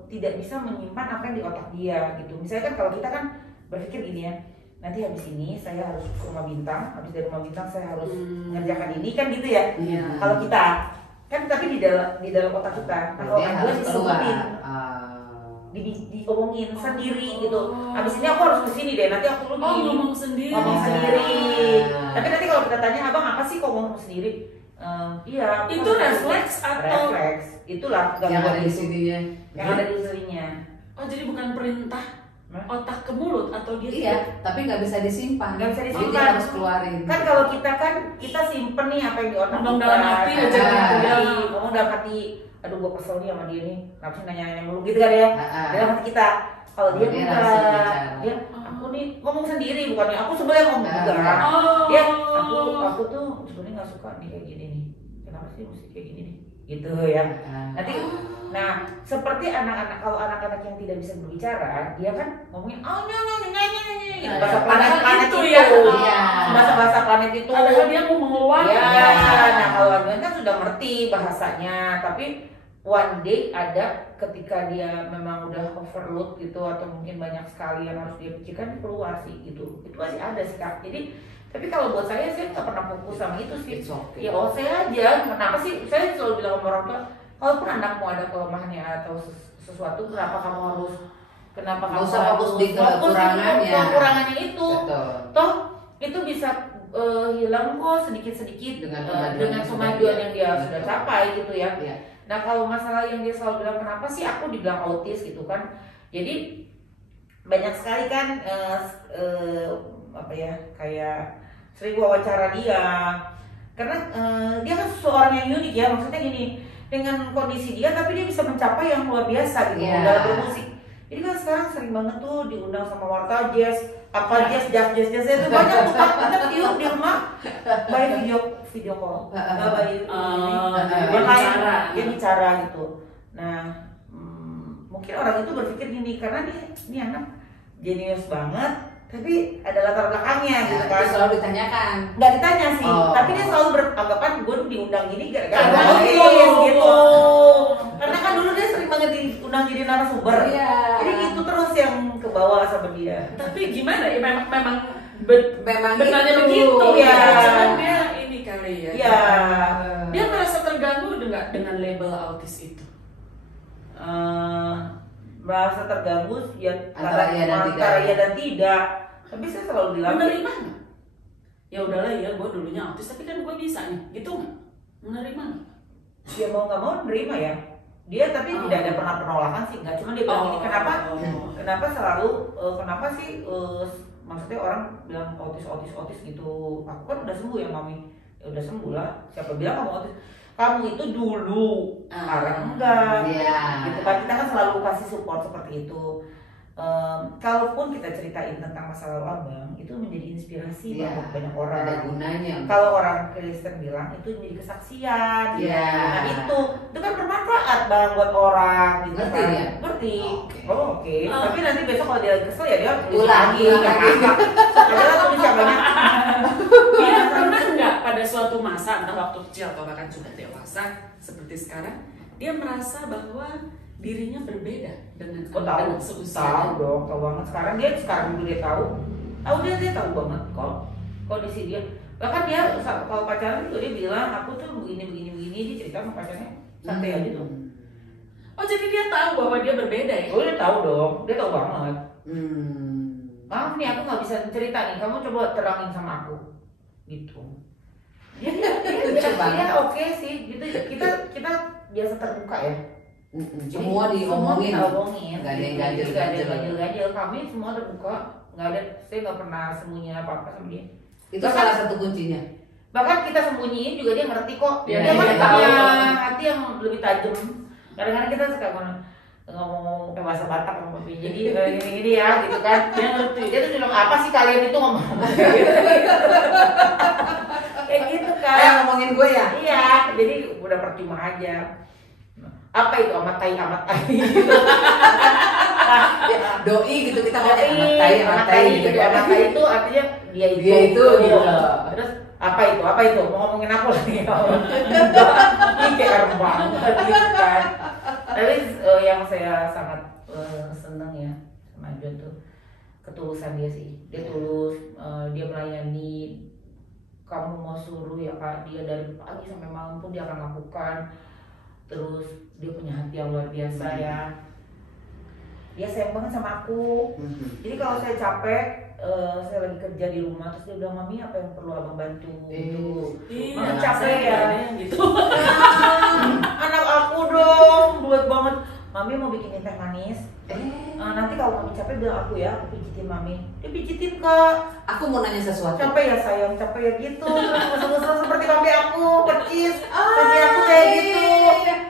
tidak bisa menyimpan apa yang di otak dia gitu. Misalnya kan kalau kita kan berpikir gini ya, nanti habis ini saya harus ke rumah bintang, habis dari rumah bintang saya harus mengerjakan ini kan gitu ya. Kalau kita kan, tapi di dalam otak kita. Nah, kalau Anjuan disebutin, diomongin sendiri gitu. Habis ini aku harus kesini deh, nanti aku ngomong sendiri. Tapi nanti kalau kita tanya, abang apa sih kok ngomong sendiri? Iya. Itu refleks atau? Refleks. Itulah yang ada di sininya. Yang ada di sininya. Oh, jadi bukan perintah otak ke mulut atau dia? Iya, tapi nggak bisa disimpan. Nggak bisa Jadi disimpan. dia harus keluarin. Kan kalau kita simpen nih apa yang di otak ngomong kita. dalam hati aja gitu ya. Ngomong dalam hati. Aduh, gue kesel nih sama dia nih. Kenapa sih nanya-nanya mulu gitu kan ya? Dalam hati kita. Kalau dia enggak, dia aku nih ngomong sendiri, bukannya aku sebenarnya ngomong juga. Dia aku tuh sebenarnya nggak suka nih kayak gini nih. Kenapa sih mesti kayak gini nih? Gitu ya. Nanti, nah seperti anak-anak, kalau anak-anak yang tidak bisa berbicara, dia kan ngomongnya nyanyi gitu. Bahasa planet itu ya. Bahasa planet itu. Padahal dia mau mengeluarkan. Ya. Nah kalau Adrian kan sudah ngerti bahasanya, tapi one day ada ketika dia memang udah overload gitu, atau mungkin banyak sekali yang harus dia pikirkan, keluar sih gitu. Itu masih ada sih Kak. Jadi tapi kalau buat saya nggak pernah fokus sama itu sih. Ya saya aja. Kenapa sih? Saya selalu bilang sama orang tua, kalaupun anakmu ada kelemahannya atau sesuatu, kenapa kamu harus fokus di kekurangannya itu? Toh itu bisa hilang kok sedikit-sedikit dengan kemajuan yang dia sudah capai gitu ya. Nah kalau masalah yang dia selalu bilang, kenapa sih aku dibilang autis gitu kan? Jadi banyak sekali kan apa ya, kayak sering wawancara dia, karena dia kan seorang yang unik ya, maksudnya gini, dengan kondisi dia tapi dia bisa mencapai yang luar biasa gitu dalam bermusik. Jadi kan sekarang sering banget tuh diundang sama warta jazz, jazz itu banyak tuh kan, kita tiup di rumah, by video call, nggak by dia bicara gitu. Nah mungkin orang itu berpikir gini, karena ini anak jenius banget, tapi ada latar belakangnya gitu kan. Itu selalu ditanyakan. Nggak ditanya sih, tapi dia selalu beranggapan gue diundang gini gara-gara gitu. Karena kan dulu dia sering banget diundang jadi narasumber. Jadi itu terus yang ke bawah sama dia. Tapi gimana ya, memang benarnya begitu ya. Cuman dia ini kali ya. Iya. Dia merasa terganggu dengan label autis itu. Merasa terganggu ya antara iya dan tidak. Tapi saya selalu bilang menerima nggak? Ya udahlah ya, gue dulunya autis tapi kan gue bisa nih, gitu nggak? Menerima nggak? Dia mau nggak mau menerima ya. Dia tapi tidak ada pernah penolakan sih, nggak. Cuma dia bilang gini, kenapa selalu kenapa sih maksudnya orang bilang autis gitu. Aku kan udah sembuh ya Mami. Ya udah sembuh lah. Siapa bilang kamu autis? Kamu itu dulu, sekarang enggak. Gitu kan, kita kan selalu kasih support seperti itu. kalaupun kita ceritain tentang masa lalu abang itu menjadi inspirasi Iya, buat banyak orang. ada gunanya. Kalau orang Kristen bilang itu menjadi kesaksian. Iya. Nah itu kan bermanfaat bang buat orang gitu. Ngerti kan. ya? Ngerti. Oke. Oh oke. Tapi nanti besok kalau dia kesel ya dia tulis Ulang lagi. lagi. Padahal tulis yang banyak. Dia pernah nggak pada suatu masa, entah waktu kecil atau bahkan sudah dewasa seperti sekarang, dia merasa bahwa dirinya berbeda dengan Oh tahu, seusia. tahu dong, tahu banget. Sekarang juga dia tahu dia tahu banget kok kondisi dia. Bahkan dia kalau pacaran juga dia bilang aku tuh begini dia cerita sama pacarnya santai aja tuh. Oh jadi dia tahu bahwa dia berbeda ya? Oh dia tahu dong, dia tahu banget. Hmm. Maaf nih aku nggak bisa cerita nih, kamu coba terangin sama aku, gitu. Dia oke sih, gitu. Kita biasa terbuka ya. Semua diomongin, nggak Nggak ada yang ganjel-ganjel. Kami semua terbuka, nggak ada. Saya nggak pernah sembunyi apa sama dia. Itu salah satu kuncinya. Bahkan kita sembunyiin juga dia ngerti kok. Iya, Dia kan dia punya tahu. hati yang lebih tajam. Kadang-kadang kita suka ngomong kayak bahasa Batak sama papi. Jadi gini ya, gitu kan. Dia ngerti. Dia tuh bilang apa sih kalian itu ngomong kayak gitu kan. Ngomongin gue ya? Iya, jadi udah percuma aja. Apa itu amat tai Doi gitu kita ngomong amat tai gitu kan. amat tai itu artinya dia itu gitu. Terus apa itu mau ngomongin apa lagi? Ini kayak banget gitu kan. Tapi yang saya sangat senang ya sama John tuh ketulusan dia sih. Dia tulus, dia melayani. Kamu mau suruh ya Kak, dia dari pagi sampai malam pun dia akan lakukan. Terus dia punya hati yang luar biasa ya. Dia sayang banget sama aku. Jadi kalau saya capek, saya lagi kerja di rumah terus dia bilang mami apa yang perlu abang bantu gitu. Mami capek ya. Gitu. Anak aku dong, buat banget. Mami mau bikinin teh manis. Nanti kalau mami capek bilang aku ya, aku pijitin mami. Dia pijitin Kak. Aku mau nanya sesuatu. Capek ya sayang, capek ya gitu. Terus ngesel-ngesel seperti papi aku, percis. Papi aku kayak gitu.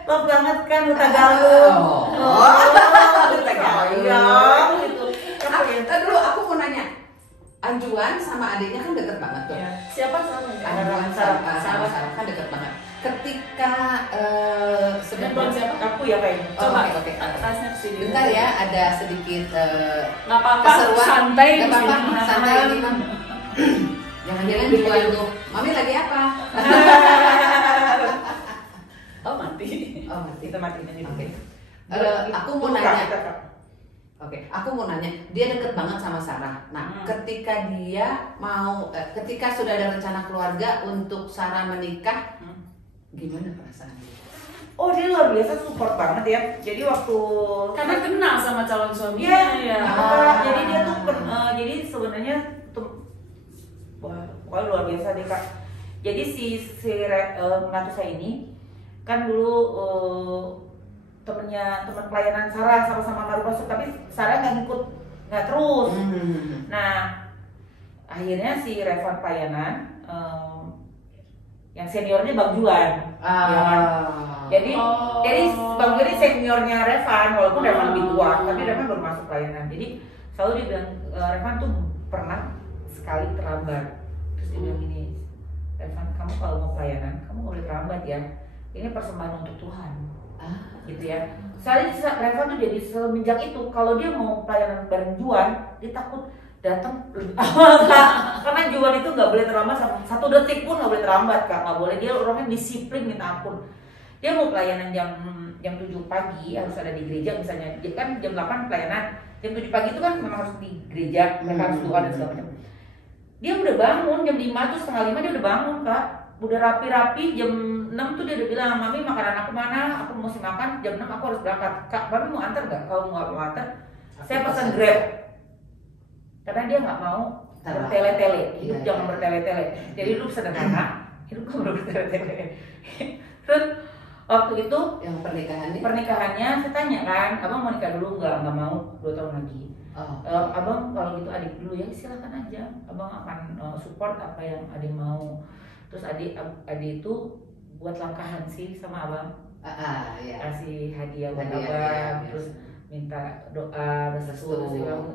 Love banget kan, Utagaluh. Utagaluh gitu. Dulu aku mau nanya. Anjuan sama adiknya kan deket banget tuh. Ya. Siapa sama? Anjuan sama Sarah kan deket banget. Ketika Sebelum siapa? Aku ya kayaknya. Coba Oke. atasnya ke sini. Bentar ya, ada sedikit Nggak apa-apa, keseruan. santai di Nggak apa-apa, sini. santai ini Mam. Jangan-jangan jual tuh. Mami lagi apa? Oh mati. Oh, mati. Kita matiin aja. Oke. Aku mau nanya. Oke, aku mau nanya, dia deket banget sama Sarah. Nah, ketika dia mau, ketika sudah ada rencana keluarga untuk Sarah menikah, gimana perasaannya? Oh dia luar biasa support banget ya. Jadi waktu Karena kenal sama calon suaminya ya. Jadi dia tuh jadi sebenarnya wah pokoknya luar biasa deh Kak. Jadi si menantu saya ini kan dulu temen pelayanan Sarah sama-sama baru masuk, tapi Sarah nggak terus. Nah akhirnya si Revan pelayanan yang seniornya Bang Juan. Ya kan? Jadi Bang Juan ini seniornya Revan, walaupun Revan lebih tua, tapi Revan baru masuk pelayanan. Jadi selalu dia bilang Revan tuh pernah sekali terlambat. Terus dia bilang gini, Revan kamu kalau mau pelayanan kamu nggak boleh terlambat ya. Ini persembahan untuk Tuhan. Gitu ya. Soalnya Revan tuh jadi semenjak itu kalau dia mau pelayanan bareng Juan, dia takut datang lebih awal Kak. Karena Juan itu nggak boleh terlambat satu detik pun nggak boleh terlambat Kak, nggak boleh. Dia orangnya disiplin minta ampun. Dia mau pelayanan jam 7 pagi harus ada di gereja misalnya. Dia kan jam 8 pelayanan, jam 7 pagi itu kan memang harus di gereja, mereka harus doa dan segala macam. Dia udah bangun jam 5 tuh setengah 5 dia udah bangun Kak. Udah rapi-rapi jam 6 tuh dia udah bilang, mami makanan aku mana? Aku mesti makan, jam 6 aku harus berangkat. Kak, mami mau antar nggak? Kalau nggak mau antar, saya pesan Grab. Karena dia nggak mau bertele-tele, hidup jangan bertele-tele. Jadi hidup sederhana, hidup nggak bertele-tele. Terus waktu itu yang pernikahannya saya tanya kan, abang mau nikah dulu nggak mau 2 tahun lagi. Abang kalau gitu adik dulu ya silakan aja, abang akan support apa yang adik mau. Terus adik itu buat langkahan sih sama abang, kasih hadiah buat abang. Terus minta doa, restu.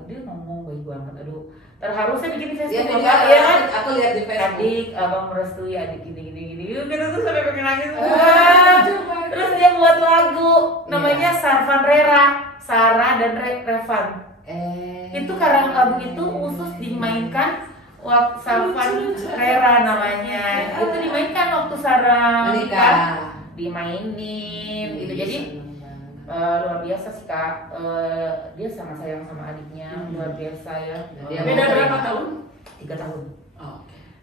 Dia ngomong baik banget, aduh terharu saya bikin Ya, Facebook kan? Aku lihat di Facebook. Adik, abang merestui adik gini. Kita tuh sampai pengen nangis. Terus dia buat lagu, namanya Sarvan Rera, Sarah dan Revan. Itu karena lagu itu khusus dimainkan waktu Sarvan Rera namanya. Itu dimainkan waktu Sarah menikah. Dimainin gitu. Jadi luar biasa sih Kak, dia sama sayang sama adiknya, luar biasa ya. Beda berapa tahun? 3 tahun. Oh,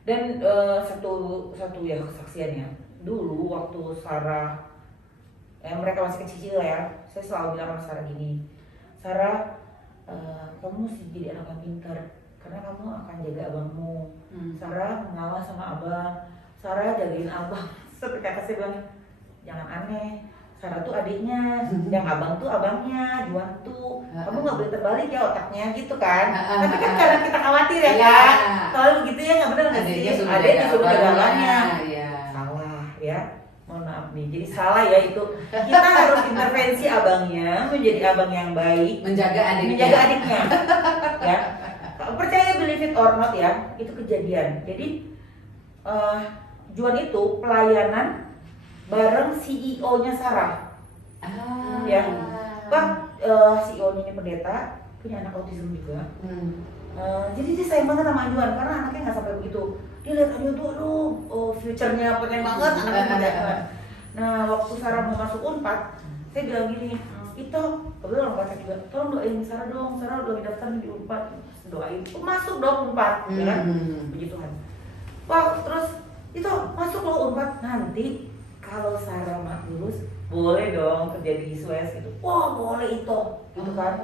Dan satu ya kesaksiannya, dulu waktu Sarah, mereka masih kecil ya, saya selalu bilang sama Sarah gini, Sarah, kamu mesti jadi anak yang pintar, karena kamu akan jaga abangmu. Sarah mengalah sama abang, Sarah jagain abang. Seperti kata saya bilang, jangan aneh. Sarah tuh adiknya, yang abang tuh abangnya, Juan tuh, kamu nggak boleh terbalik ya otaknya gitu kan. Tapi kan karena kita khawatir ya Kak, kalau begitu ya nggak benar nggak sih? Adiknya suruh jaga abangnya. Salah ya, mohon maaf nih. Jadi salah ya itu. Kita harus intervensi abangnya menjadi abang yang baik, menjaga adiknya. Ya, percaya believe it or not ya, itu kejadian. Jadi Juan itu pelayanan bareng CEO-nya Sarah. Ya. CEO-nya ini pendeta, punya anak autism juga. Jadi dia sayang banget sama Juan karena anaknya nggak sampai begitu. Dia lihat Juan tuh, aduh, future-nya pengen banget anaknya pendeta. Nah, waktu Sarah mau masuk Unpad, saya bilang gini, itu kebetulan orang juga, tolong doain Sarah dong, Sarah udah daftar di Unpad, doain, masuk dong Unpad, ya kan? Puji Tuhan. Wah, terus itu masuk loh Unpad, nanti kalau Sarah lulus, boleh dong kerja di Suez gitu. Wah, boleh itu, gitu kan.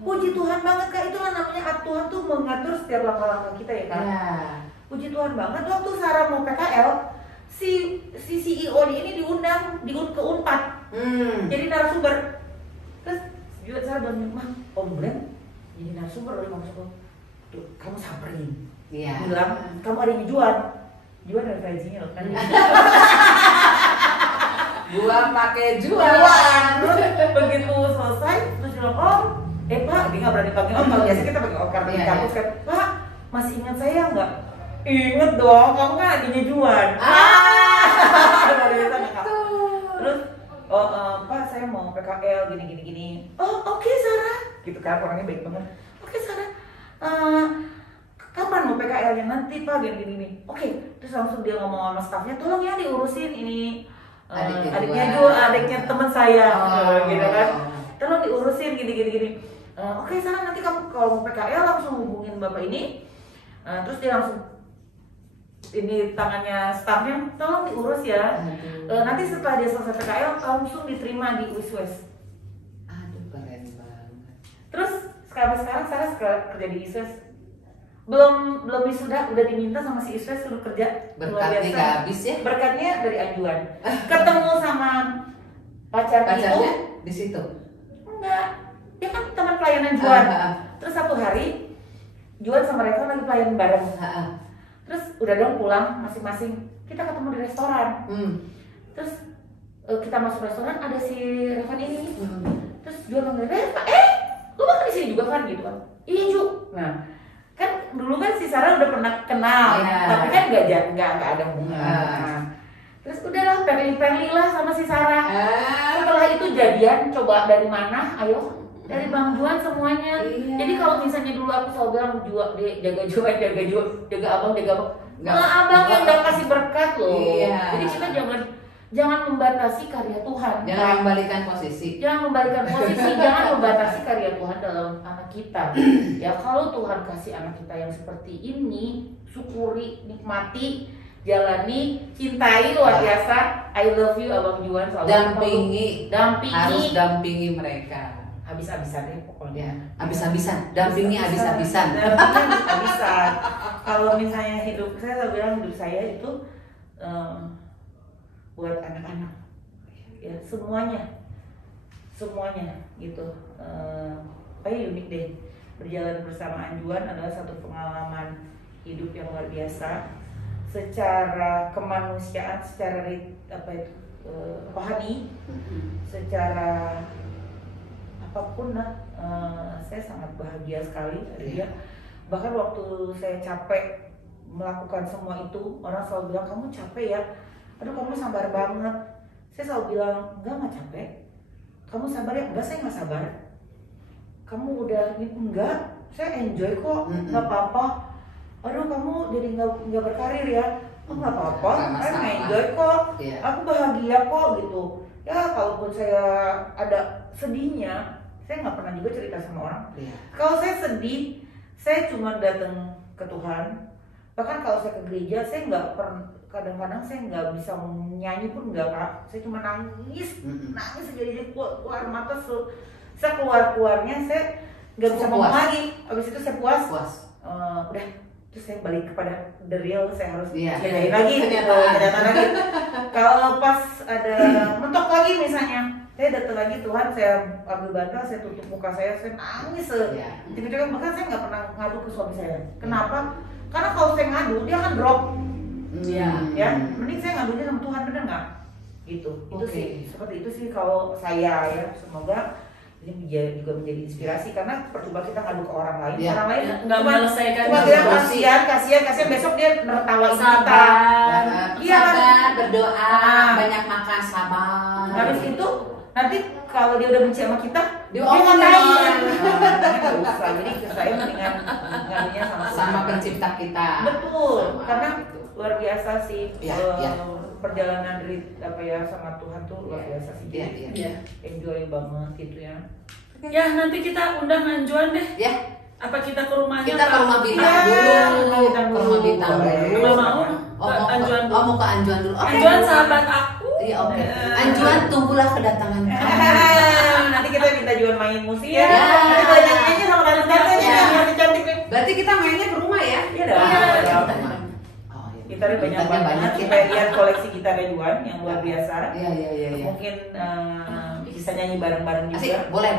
Puji Tuhan banget Kak, itulah namanya Tuhan tuh mengatur setiap langkah-langkah kita ya Kak. Puji Tuhan banget, waktu Sarah mau PKL, si CEO ini diundang ke Unpad. Jadi narasumber. Terus juga Sarah bilang, "Mah, Om Glenn jadi narasumber oleh masuk tuh, kamu samperin." Bilang, "Kamu adanya Juan." Juan ada gajinya loh kan. Gua pakai Juan. Begitu selesai, terus bilang, "Om, Pak," dia nggak berani panggil Om, kalau biasa kita panggil Om karena di kampus kan. "Pak, masih ingat saya nggak?" "Ingat dong, kamu kan adiknya Juan." Luar biasa Kak. Terus, "Pak, saya mau PKL gini. "Oh, oke, Sarah." Gitu kan, orangnya baik banget. "Oke, Sarah. Kapan mau PKL-nya nanti Pak gini. Oke. Terus langsung dia ngomong sama stafnya, tolong ya diurusin ini adiknya teman saya, gitu kan. Tolong diurusin gini. Oke Sarah, nanti kamu kalau mau PKL langsung hubungin bapak ini. Terus dia langsung ini tangannya stafnya, tolong diurus ya. Nanti setelah dia selesai PKL langsung diterima di Wiswes. Aduh, keren banget. Terus sekarang Sarah kerja di Wiswes. belum wisuda udah diminta sama si Iswes suruh kerja. Berkatnya nggak habis ya? Berkatnya dari Anjuan. Ketemu sama pacarnya itu di situ? Enggak, dia kan teman pelayanan Juan. Terus satu hari Juan sama Reva lagi pelayanan bareng. Terus udah dong pulang masing-masing, kita ketemu di restoran. Terus kita masuk restoran, ada si Revan ini. Terus Juan ngomong, Reva, lu makan di sini juga kan gitu kan? Iya Ju. Nah, kan dulu kan si Sarah udah pernah kenal, tapi kan nggak ada hubungan. Terus udahlah friendly lah sama si Sarah. Setelah itu jadian, coba dari mana? Ayo dari Bang Juan semuanya. Jadi kalau misalnya dulu aku selalu bilang jaga abang. Malah abang yang udah kasih berkat loh. Jadi kita jangan membatasi karya Tuhan. Jangan membalikan posisi. Jangan membatasi karya Tuhan dalam anak kita. Ya kalau Tuhan kasih anak kita yang seperti ini, syukuri, nikmati, jalani, cintai luar biasa. I love you Abang Juan selalu. Dampingi. Harus dampingi mereka. Habis-habisan deh pokoknya. Habis-habisan. Dampingi habis-habisan. Kalau misalnya saya bilang hidup saya itu buat anak-anak, ya semuanya gitu. Kayak unik deh. Berjalan bersama Anjuan adalah satu pengalaman hidup yang luar biasa. Secara kemanusiaan, secara rohani, secara apapun lah, saya sangat bahagia sekali ada dia. Bahkan waktu saya capek melakukan semua itu, orang selalu bilang kamu capek ya, aduh kamu sabar banget. Saya selalu bilang enggak capek. Kamu sabar ya? Enggak, saya nggak sabar. Kamu udah enggak, saya enjoy kok, nggak apa-apa. Aduh kamu jadi nggak berkarir ya? Oh nggak apa-apa, saya enjoy kok, aku bahagia kok gitu. Ya kalaupun saya ada sedihnya, saya nggak pernah juga cerita sama orang. Kalau saya sedih, saya cuma datang ke Tuhan. Bahkan kalau saya ke gereja, saya nggak pernah, kadang-kadang saya nggak bisa nyanyi pun nggak, Kak. Saya cuma nangis jadi keluar mata, saya keluarnya saya nggak bisa ngomong lagi. Abis itu saya puas. Udah, terus saya balik kepada the real, saya harus jagain lagi kenyataan lagi. Kalau pas ada mentok lagi misalnya, saya datang lagi, Tuhan saya ambil bantal, saya tutup muka saya nangis tiba-tiba. Bahkan saya nggak pernah ngadu ke suami saya. Kenapa? Karena kalau saya ngadu dia akan drop. Ya, mending saya ngadunya sama Tuhan, bener nggak? Gitu. Itu sih, seperti itu sih kalau saya ya. Semoga ini juga menjadi inspirasi, karena percuma kita ngadu ke orang lain. Orang lain nggak menyelesaikan, cuma bilang kasihan, besok dia nertawain kita. Iya, berdoa, banyak makan, sabar. Habis itu nanti kalau dia udah benci sama kita, dia ngatain. Nggak usah. Jadi saya mendingan ngadunya sama pencipta kita. Betul, karena luar biasa sih. Perjalanan dari sama Tuhan tuh luar biasa sih. Enjoy banget gitu ya. Ya nanti kita undang Anjuan deh. Apa kita ke rumahnya? Kita ke rumah Bintang dulu. Ke rumah Bintang dulu. Mau Anjuan dulu. Mau ke Anjuan dulu. Anjuan sahabat aku. Iya, oke. Anjuan, tunggulah kedatangan kamu. Nanti kita minta Juan main musik ya. Nanti kita nyanyi sama tante-tantenya yang cantik nih. Berarti kita mainnya ke rumah ya? Iya dong. Gitarnya banyak banget, supaya lihat koleksi gitarnya Juan yang luar biasa. Iya. Mungkin bisa nyanyi bareng-bareng juga. Asik, boleh.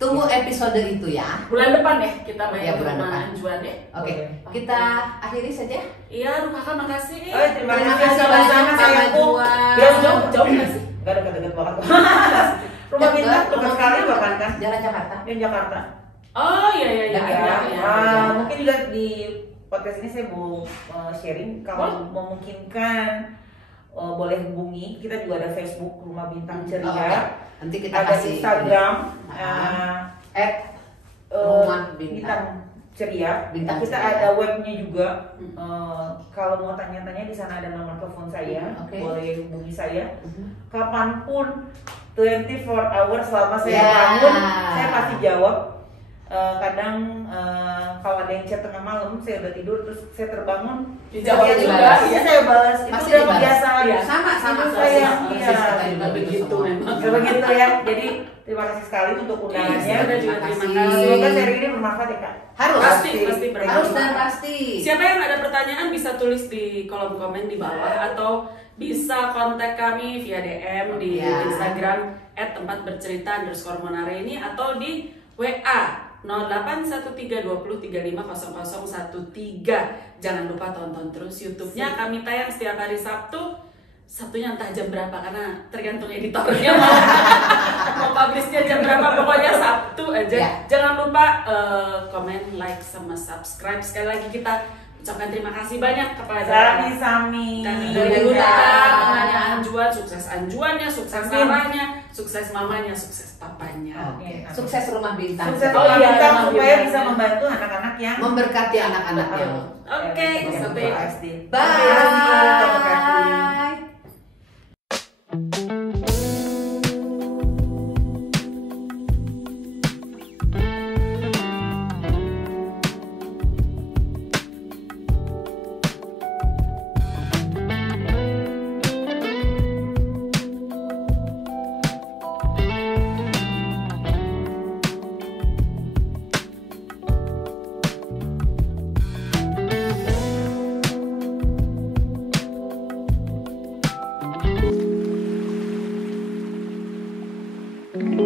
Tunggu episode itu ya. Bulan depan ya kita main bulan rumah depan. Anjuan ya. Oke. Kita akhiri saja. Iya, Kakak makasih. Terima kasih sama-sama sayangku. Jauh nggak sih? Gak deket-deket banget. Rumah Bintang dekat sekali bahkan kan. Jalan Jakarta. Yang Jakarta. Oh iya. Mungkin juga di podcast ini saya mau sharing, kalau memungkinkan boleh hubungi. Kita juga ada Facebook Rumah Bintang Ceria. Nanti kita ada kasih Instagram Rumah Bintang Ceria. Bintang kita Ceria. ada webnya juga. Kalau mau tanya-tanya di sana ada nomor telepon saya. Boleh hubungi saya kapanpun, 24 hours selama saya bangun, saya pasti jawab. Kadang kalau ada yang chat tengah malam, saya udah tidur terus saya terbangun, dijawab juga. Saya balas. Itu Pasti udah dibalas. biasa. Sama saya. Iya. Begitu memang. Begitu ya. Jadi terima kasih sekali untuk undangannya. Terima kasih. Semoga sharing ini bermanfaat ya, Kak. Harus Pasti harus dan pasti. Siapa yang ada pertanyaan bisa tulis di kolom komen di bawah, atau bisa kontak kami via DM di Instagram @tempatbercerita_monare ini, atau di WA 081320350013. Jangan lupa tonton terus YouTube-nya. Kami tayang setiap hari Sabtu. Sabtunya entah jam berapa, karena tergantung editornya mau publishnya jam berapa. Pokoknya Sabtu aja. Jangan lupa komen, like, sama subscribe. Sekali lagi kita ucapkan terima kasih banyak kepada Sami. Dari pertanyaan Anjuan, sukses Anjuannya, sukses Sarahnya, sukses mamanya, sukses papanya. Sukses Rumah Bintang. Sukses Rumah Bintang supaya bisa membantu anak-anak yang memberkati anak-anaknya. Oke, sampai bye. Thank you.